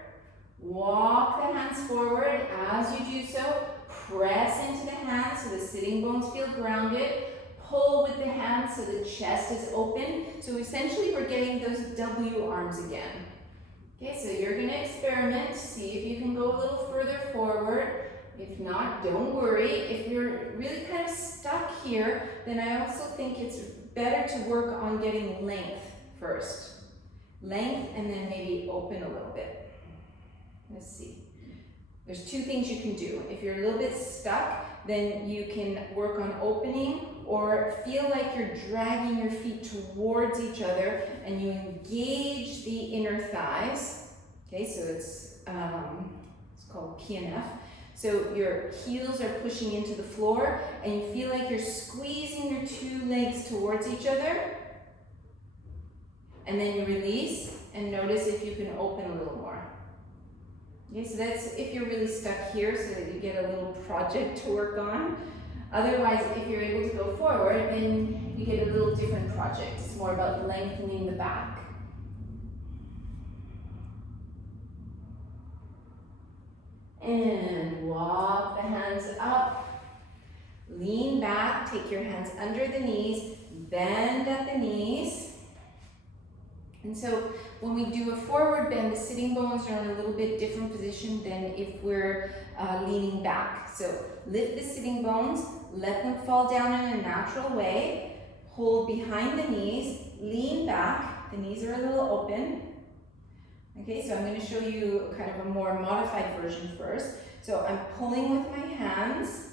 walk the hands forward. As you do so, press into the hands so the sitting bones feel grounded. Pull with the hands so the chest is open. So essentially we're getting those W arms again. Okay, so you're going to experiment, see if you can go a little further forward. If not, don't worry. If you're really kind of stuck here, then I also think it's better to work on getting length first. Length and then maybe open a little bit. Let's see. There's two things you can do. If you're a little bit stuck, then you can work on opening or feel like you're dragging your feet towards each other and you engage the inner thighs. Okay, so it's called PNF. So your heels are pushing into the floor and you feel like you're squeezing your two legs towards each other. And then you release and notice if you can open a little more. Okay, so that's if you're really stuck here so that you get a little project to work on. Otherwise, if you're able to go forward, then you get a little different project. It's more about lengthening the back. And walk the hands up. Lean back, take your hands under the knees, bend at the knees. And so when we do a forward bend, the sitting bones are in a little bit different position than if we're leaning back. So lift the sitting bones, let them fall down in a natural way, hold behind the knees, lean back, the knees are a little open. Okay, so I'm going to show you kind of a more modified version first. So I'm pulling with my hands,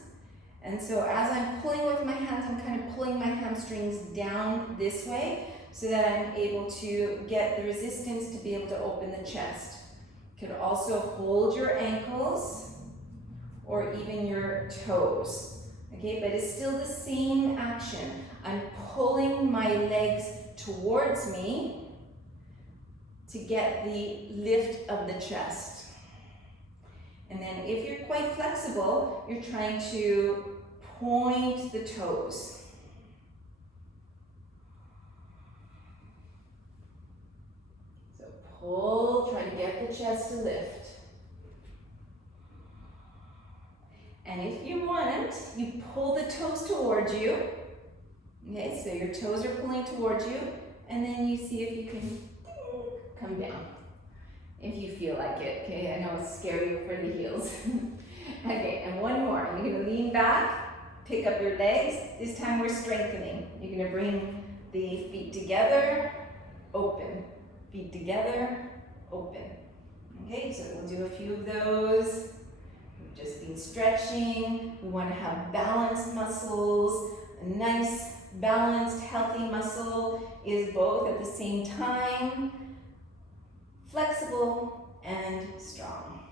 and so as I'm pulling with my hands, I'm kind of pulling my hamstrings down this way, so that I'm able to get the resistance to be able to open the chest. You could also hold your ankles or even your toes, okay? But it's still the same action. I'm pulling my legs towards me to get the lift of the chest. And then if you're quite flexible, you're trying to point the toes. Pull, try to get the chest to lift. And if you want, you pull the toes towards you. Okay, so your toes are pulling towards you, and then you see if you can come down. If you feel like it, okay? I know it's scary for the heels. Okay, and one more. You're gonna lean back, pick up your legs. This time we're strengthening. You're gonna bring the feet together, open. Feet together, open. Okay, so we'll do a few of those. We've just been stretching. We want to have balanced muscles. A nice, balanced, healthy muscle is both at the same time flexible and strong.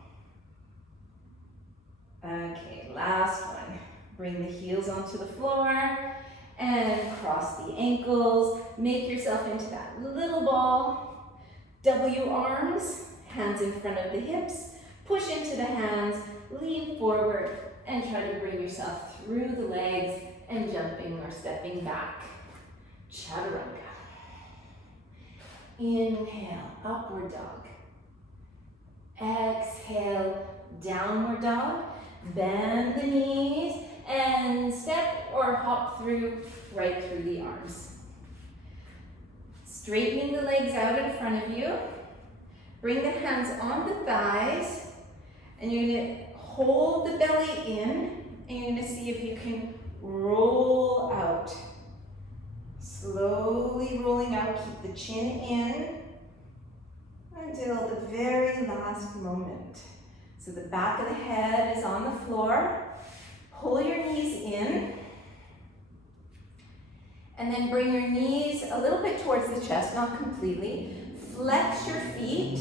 Okay, last one. Bring the heels onto the floor And cross the ankles. Make yourself into that little ball. W arms, hands in front of the hips. Push into the hands, lean forward, and try to bring yourself through the legs and jumping or stepping back. Chaturanga. Inhale, upward dog. Exhale, downward dog. Bend the knees and step or hop through right through the arms. Straightening the legs out in front of you. Bring the hands on the thighs and you're going to hold the belly in and you're going to see if you can roll out. Slowly rolling out, keep the chin in until the very last moment. So the back of the head is on the floor. Pull your knees in. And then bring your knees a little bit towards the chest, not completely. Flex your feet.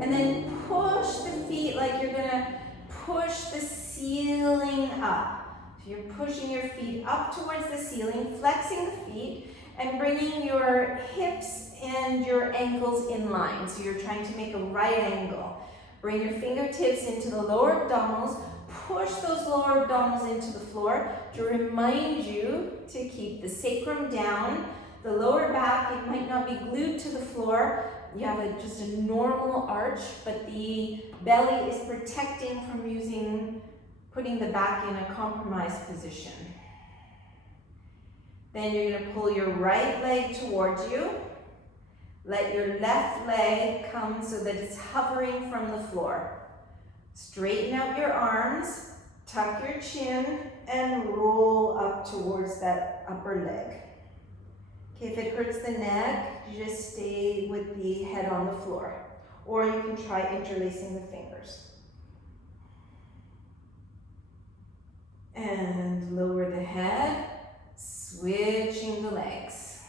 And then push the feet like you're going to push the ceiling up. So you're pushing your feet up towards the ceiling, flexing the feet, and bringing your hips and your ankles in line. So you're trying to make a right angle. Bring your fingertips into the lower abdominals. Push those lower abdominals into the floor to remind you to keep the sacrum down. The lower back, it might not be glued to the floor. You have just a normal arch, but the belly is protecting from putting the back in a compromised position. Then you're going to pull your right leg towards you. Let your left leg come so that it's hovering from the floor. Straighten out your arms, tuck your chin, and roll up towards that upper leg. Okay, if it hurts the neck, you just stay with the head on the floor. Or you can try interlacing the fingers. And lower the head, switching the legs.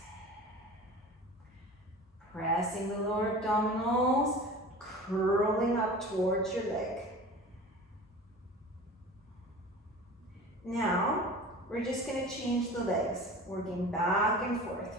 Pressing the lower abdominals, curling up towards your leg. Now, we're just going to change the legs, working back and forth.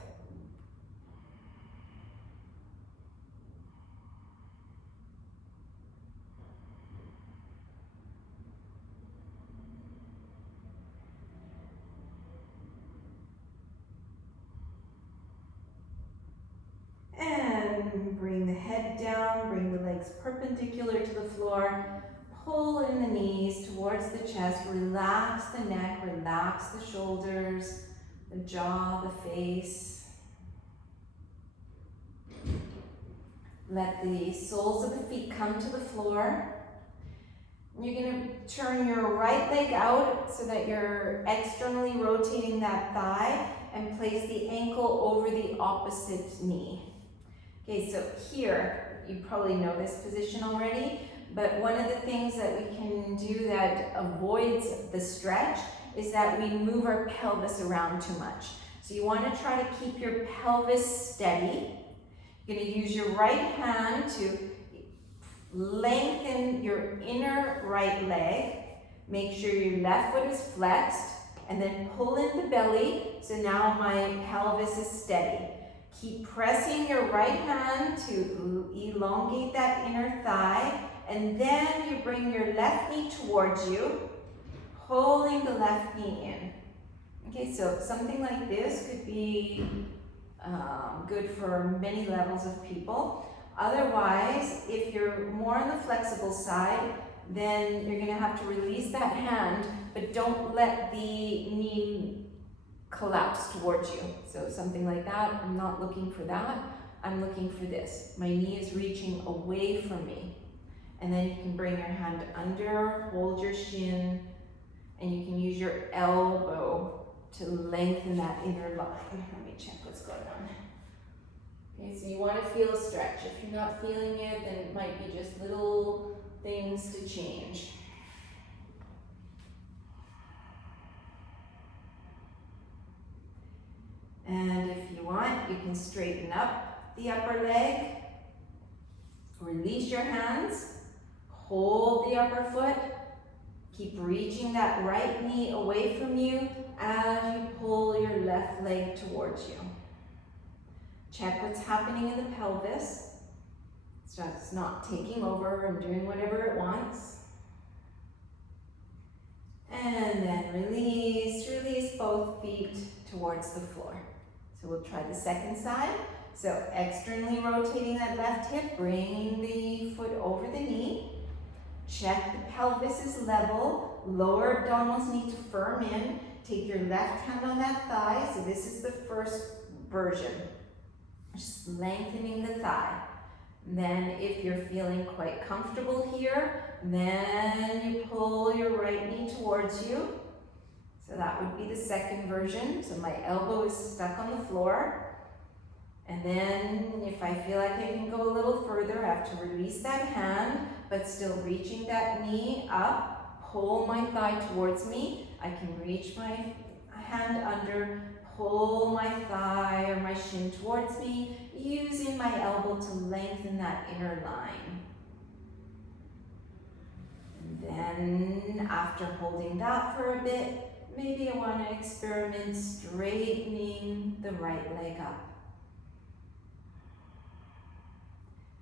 And bring the head down, bring the legs perpendicular to the floor. Pull in the knees towards the chest, relax the neck, relax the shoulders, the jaw, the face. Let the soles of the feet come to the floor. You're going to turn your right leg out so that you're externally rotating that thigh and place the ankle over the opposite knee. Okay, so here, you probably know this position already, but one of the things that we can do that avoids the stretch is that we move our pelvis around too much. So you want to try to keep your pelvis steady. You're going to use your right hand to lengthen your inner right leg. Make sure your left foot is flexed, and then pull in the belly. So now my pelvis is steady. Keep pressing your right hand to elongate that inner thigh. And then you bring your left knee towards you, pulling the left knee in. Okay, so something like this could be good for many levels of people. Otherwise, if you're more on the flexible side, then you're going to have to release that hand, but don't let the knee collapse towards you. So something like that, I'm not looking for that. I'm looking for this. My knee is reaching away from me. And then you can bring your hand under, hold your shin, and you can use your elbow to lengthen that inner line. Let me check what's going on. Okay, so you want to feel a stretch. If you're not feeling it, then it might be just little things to change. And if you want, you can straighten up the upper leg, release your hands, hold the upper foot, Keep reaching that right knee away from you as you pull your left leg towards you. Check what's happening in the pelvis. So it's not taking over and doing whatever it wants. And then release both feet towards the floor. So we'll try the second side. So externally rotating that left hip, bringing the foot over the knee. Check the pelvis is level. Lower abdominals need to firm in. Take your left hand on that thigh. So this is the first version. Just lengthening the thigh. And then if you're feeling quite comfortable here, then you pull your right knee towards you. So that would be the second version. So my elbow is stuck on the floor. And then if I feel like I can go a little further, I have to release that hand, but still reaching that knee up, pull my thigh towards me. I can reach my hand under, pull my thigh or my shin towards me, using my elbow to lengthen that inner line. And then after holding that for a bit, maybe I want to experiment straightening the right leg up.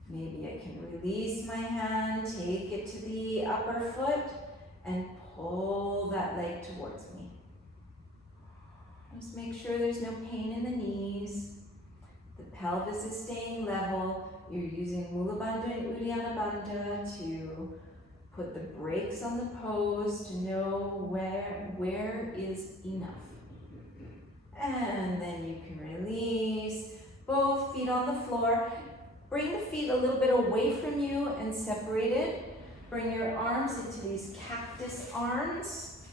Maybe I can release my hand, take it to the upper foot, and pull that leg towards me. Just make sure there's no pain in the knees. The pelvis is staying level. You're using Mula Bandha and Uddiyana Bandha to put the brakes on the pose, to know where is enough. And then you can release both feet on the floor. Bring the feet a little bit away from you and separate it. Bring your arms into these cactus arms.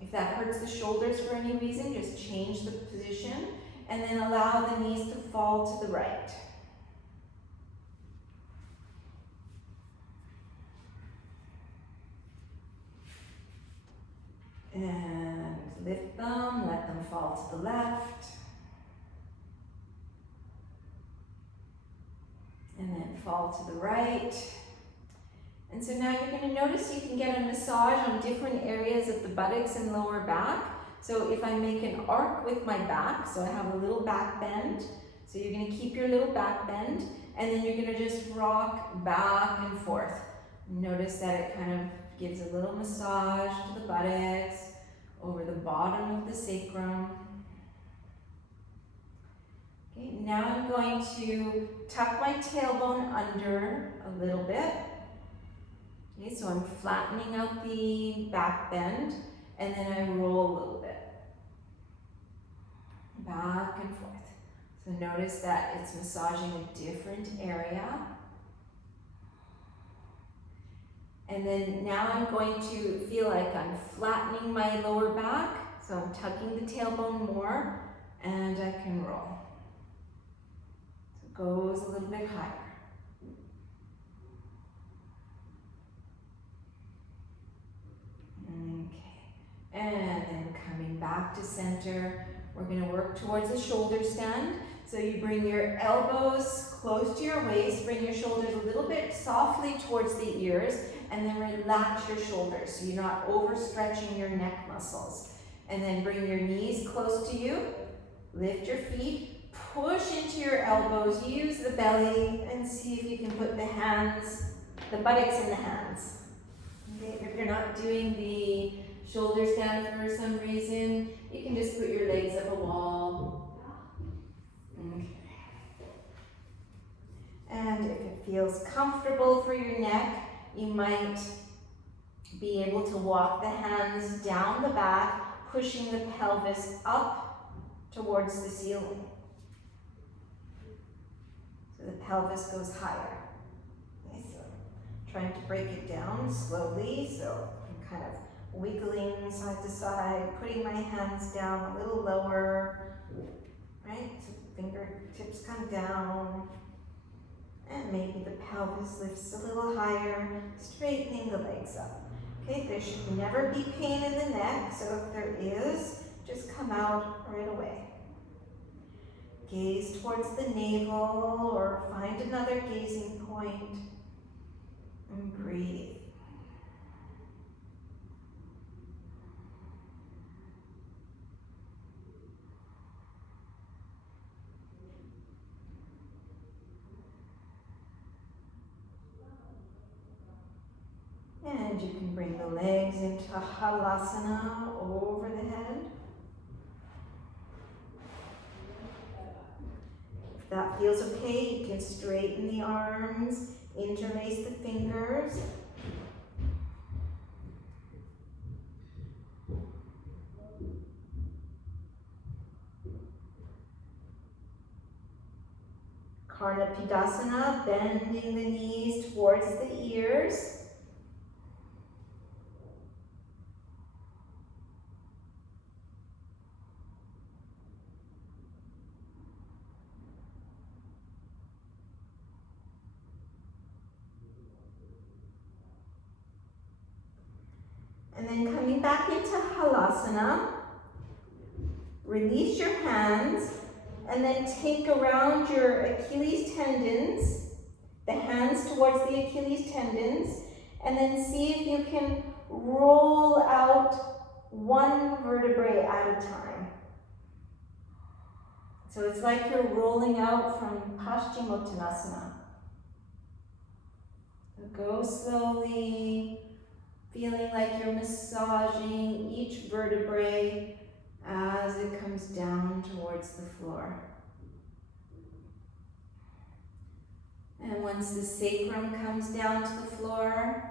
If that hurts the shoulders for any reason, just change the position and then allow the knees to fall to the right. And lift them, let them fall to the left. And then fall to the right. And so now you're going to notice you can get a massage on different areas of the buttocks and lower back. So if I make an arc with my back, so I have a little back bend, so you're going to keep your little back bend, and then you're going to just rock back and forth. Notice that it kind of gives a little massage to the buttocks, over the bottom of the sacrum. Okay, now I'm going to tuck my tailbone under a little bit. Okay, so I'm flattening out the back bend, and then I roll a little bit. Back and forth. So notice that it's massaging a different area. And then now I'm going to feel like I'm flattening my lower back. So I'm tucking the tailbone more, and I can roll. So it goes a little bit higher. Okay, and then coming back to center, we're going to work towards a shoulder stand. So you bring your elbows close to your waist, bring your shoulders a little bit softly towards the ears, and then relax your shoulders so you're not overstretching your neck muscles. And then bring your knees close to you, lift your feet, push into your elbows, use the belly, and see if you can put the hands, the buttocks in the hands. Okay, if you're not doing the shoulder stand for some reason, you can just put your legs up a wall. Okay. And if it feels comfortable for your neck, you might be able to walk the hands down the back, pushing the pelvis up towards the ceiling. So the pelvis goes higher. Okay, so trying to break it down slowly, so I'm kind of wiggling side to side, putting my hands down a little lower, right? So fingertips come down, and maybe the pelvis lifts a little higher, straightening the legs up. Okay, there should never be pain in the neck, so if there is, just come out right away. Gaze towards the navel or find another gazing point and breathe. And you can bring the legs into halasana over the head. If that feels okay, you can straighten the arms, interlace the fingers. Karnapidasana, bending the knees towards the ears. And then coming back into halasana, release your hands and then take around your Achilles tendons, the hands towards the Achilles tendons, and then see if you can roll out one vertebrae at a time. So it's like you're rolling out from Paschimottanasana. So go slowly, feeling like you're massaging each vertebrae as it comes down towards the floor. And once the sacrum comes down to the floor,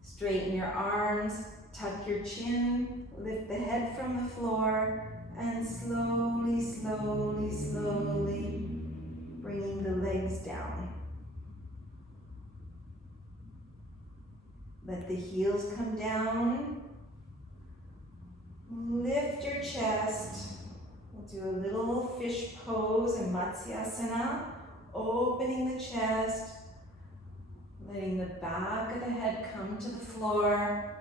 straighten your arms, tuck your chin, lift the head from the floor, and slowly, slowly, slowly bringing the legs down. Let the heels come down. Lift your chest. We'll do a little fish pose in Matsyasana, opening the chest, letting the back of the head come to the floor.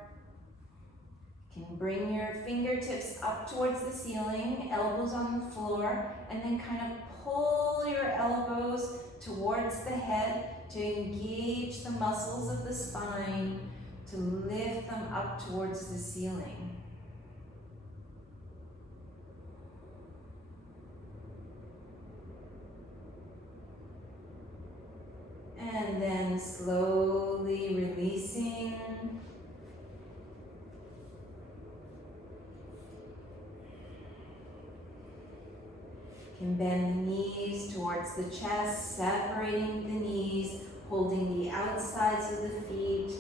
You can bring your fingertips up towards the ceiling, elbows on the floor, and then kind of pull your elbows towards the head to engage the muscles of the spine, to lift them up towards the ceiling. And then slowly releasing. You can bend the knees towards the chest, separating the knees, holding the outsides of the feet.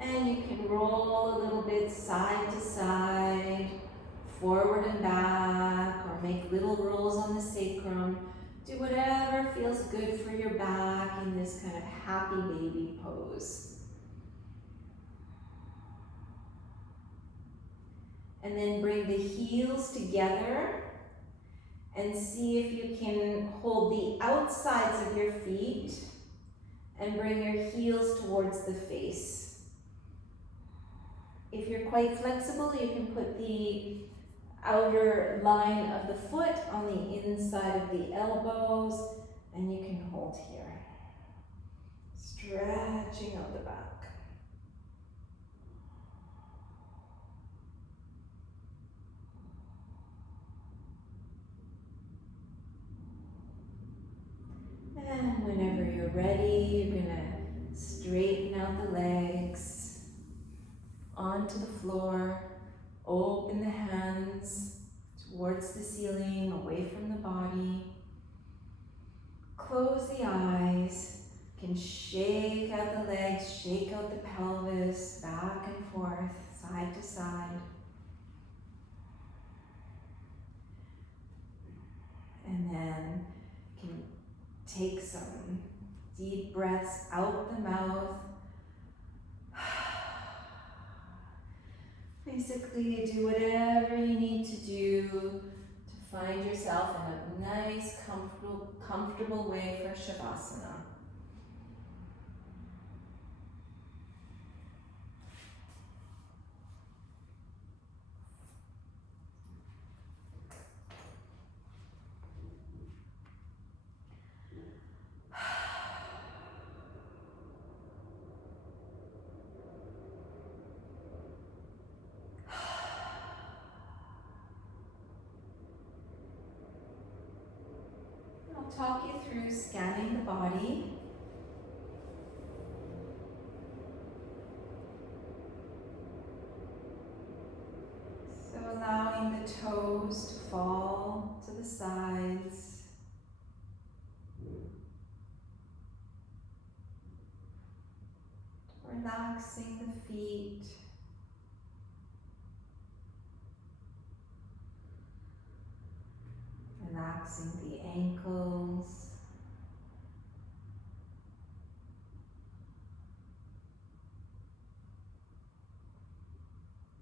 And you can roll a little bit side to side, forward and back, or make little rolls on the sacrum. Do whatever feels good for your back in this kind of happy baby pose. And then bring the heels together and see if you can hold the outsides of your feet and bring your heels towards the face. If you're quite flexible, you can put the outer line of the foot on the inside of the elbows, and you can hold here. Stretching out the back. And whenever you're ready, you're gonna straighten out the legs onto the floor. Open the hands towards the ceiling, away from the body. Close the eyes. You can shake out the legs, shake out the pelvis, back and forth, side to side. And then you can take some deep breaths out the mouth. Basically, do whatever you need to do to find yourself in a nice, comfortable way for Shavasana. I'll talk you through scanning the body. allowing the toes to fall to the sides. Relaxing the feet. Relaxing the ankles.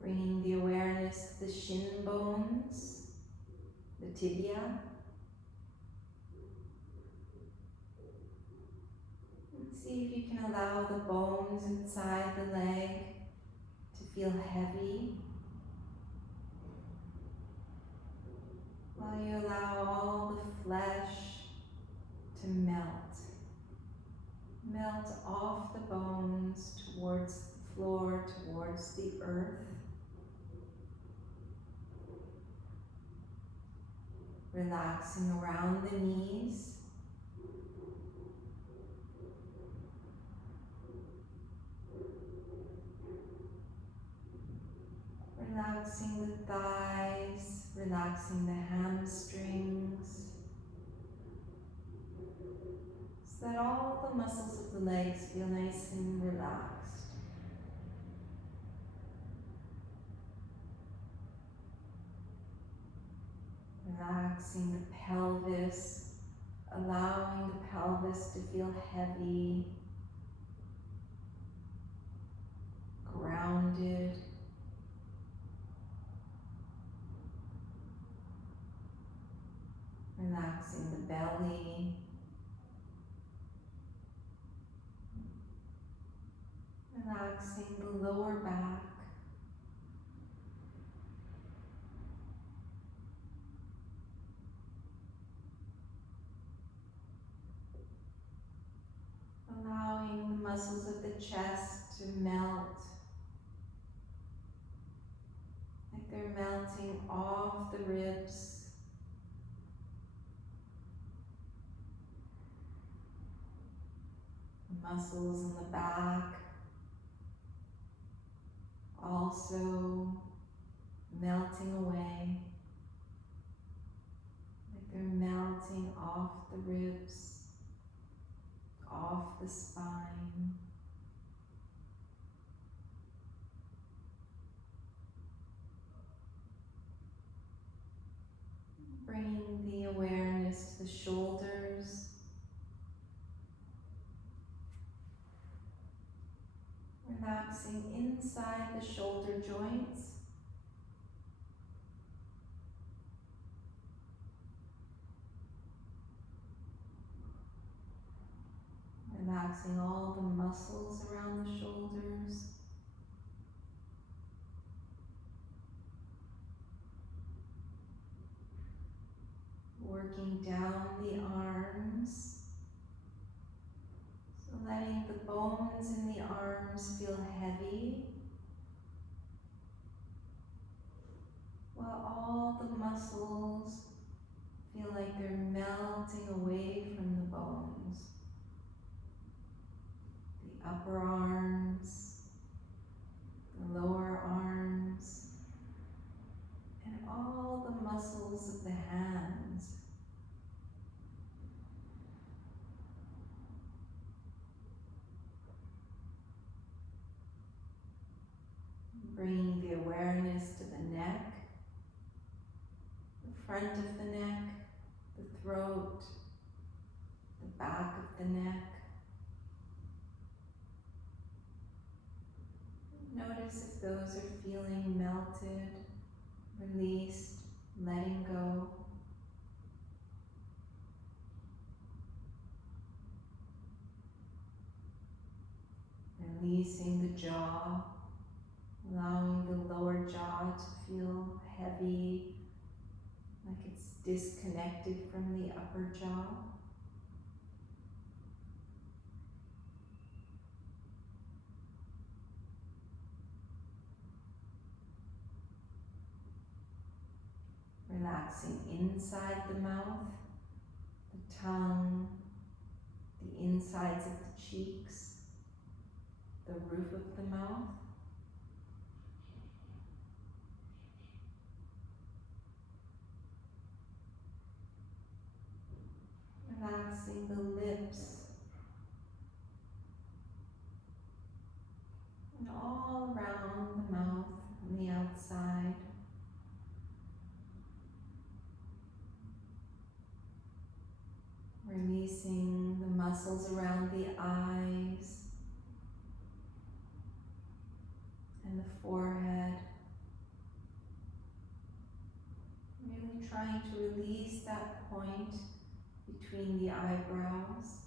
Bringing the awareness to the shin bones, the tibia. And see if you can allow the bones inside the leg to feel heavy, while you allow all the flesh to melt. Melt off the bones towards the floor, towards the earth. Relaxing around the knees. Relaxing the thighs, relaxing the hamstrings, so that all the muscles of the legs feel nice and relaxed. Relaxing the pelvis, allowing the pelvis to feel heavy, grounded. Relaxing the belly. Relaxing the lower back. Allowing the muscles of the chest to melt, like they're melting off the ribs. The muscles in the back also melting away, like they're melting off the ribs, off the spine. Bringing the awareness to the shoulders. Relaxing inside the shoulder joints. Relaxing all the muscles around the shoulders. Working down the arms. So letting the bones in the arms feel heavy, while all the muscles feel like they're melting away from the bones. The upper arms, the lower arms, and all the muscles of the hands. Bringing the awareness to the neck, the front of the neck, the throat, the back of the neck. Notice if those are feeling melted, released, letting go. Releasing the jaw, allowing the lower jaw to feel heavy, like it's disconnected from the upper jaw. Relaxing inside the mouth, the tongue, the insides of the cheeks, the roof of the mouth. Relaxing the lips. And all around the mouth on the outside. Releasing the muscles around the eyes and the forehead. Really trying to release that point between the eyebrows.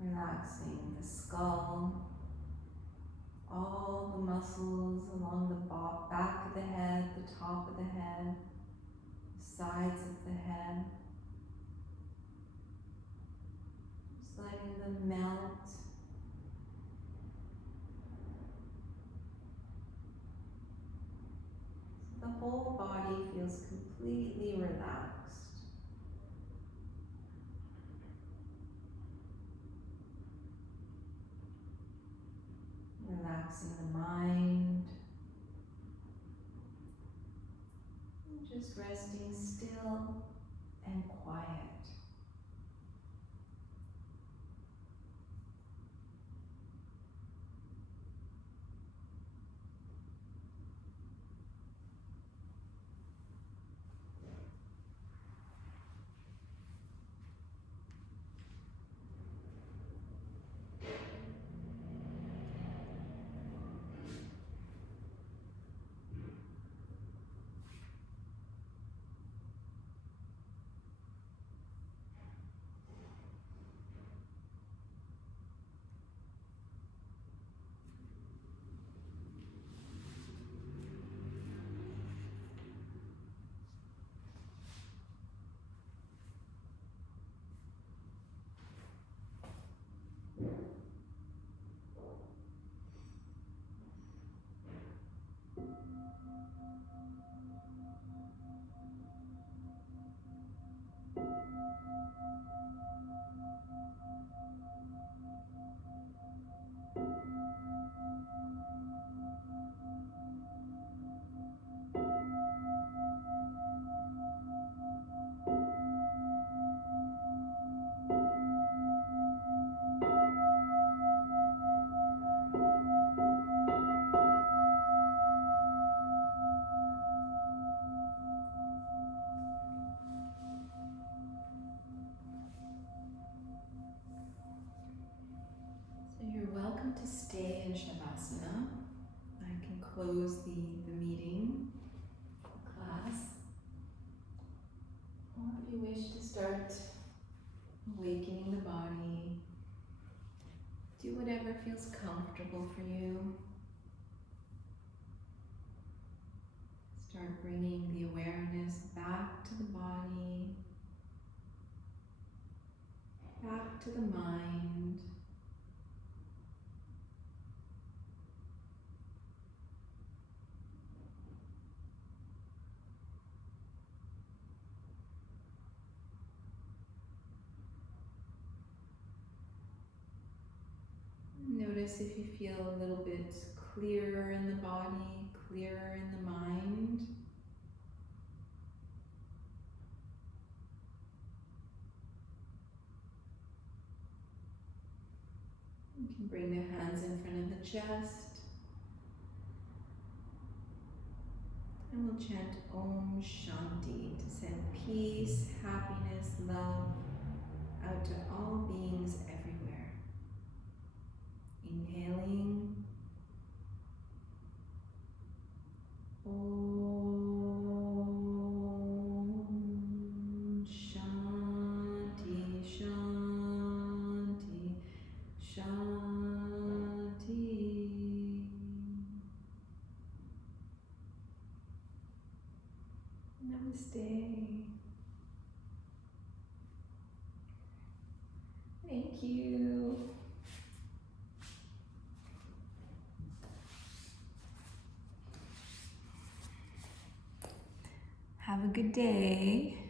Relaxing the skull, all the muscles along the back of the head, the top of the head, the sides of the head. Just letting them melt. So the whole body feels completely relaxed. Relaxing the mind. And just resting still and quiet. To stay in Shavasana. I can close the meeting, class. Or if you wish to start awakening the body, do whatever feels comfortable for you. Start bringing the awareness back to the body, back to the mind. Notice if you feel a little bit clearer in the body, clearer in the mind. You can bring the hands in front of the chest. And we'll chant Om Shanti to send peace, happiness, love out to all beings everywhere. Inhaling. Om Shanti, Shanti, Shanti. Namaste. Thank you. Have a good day.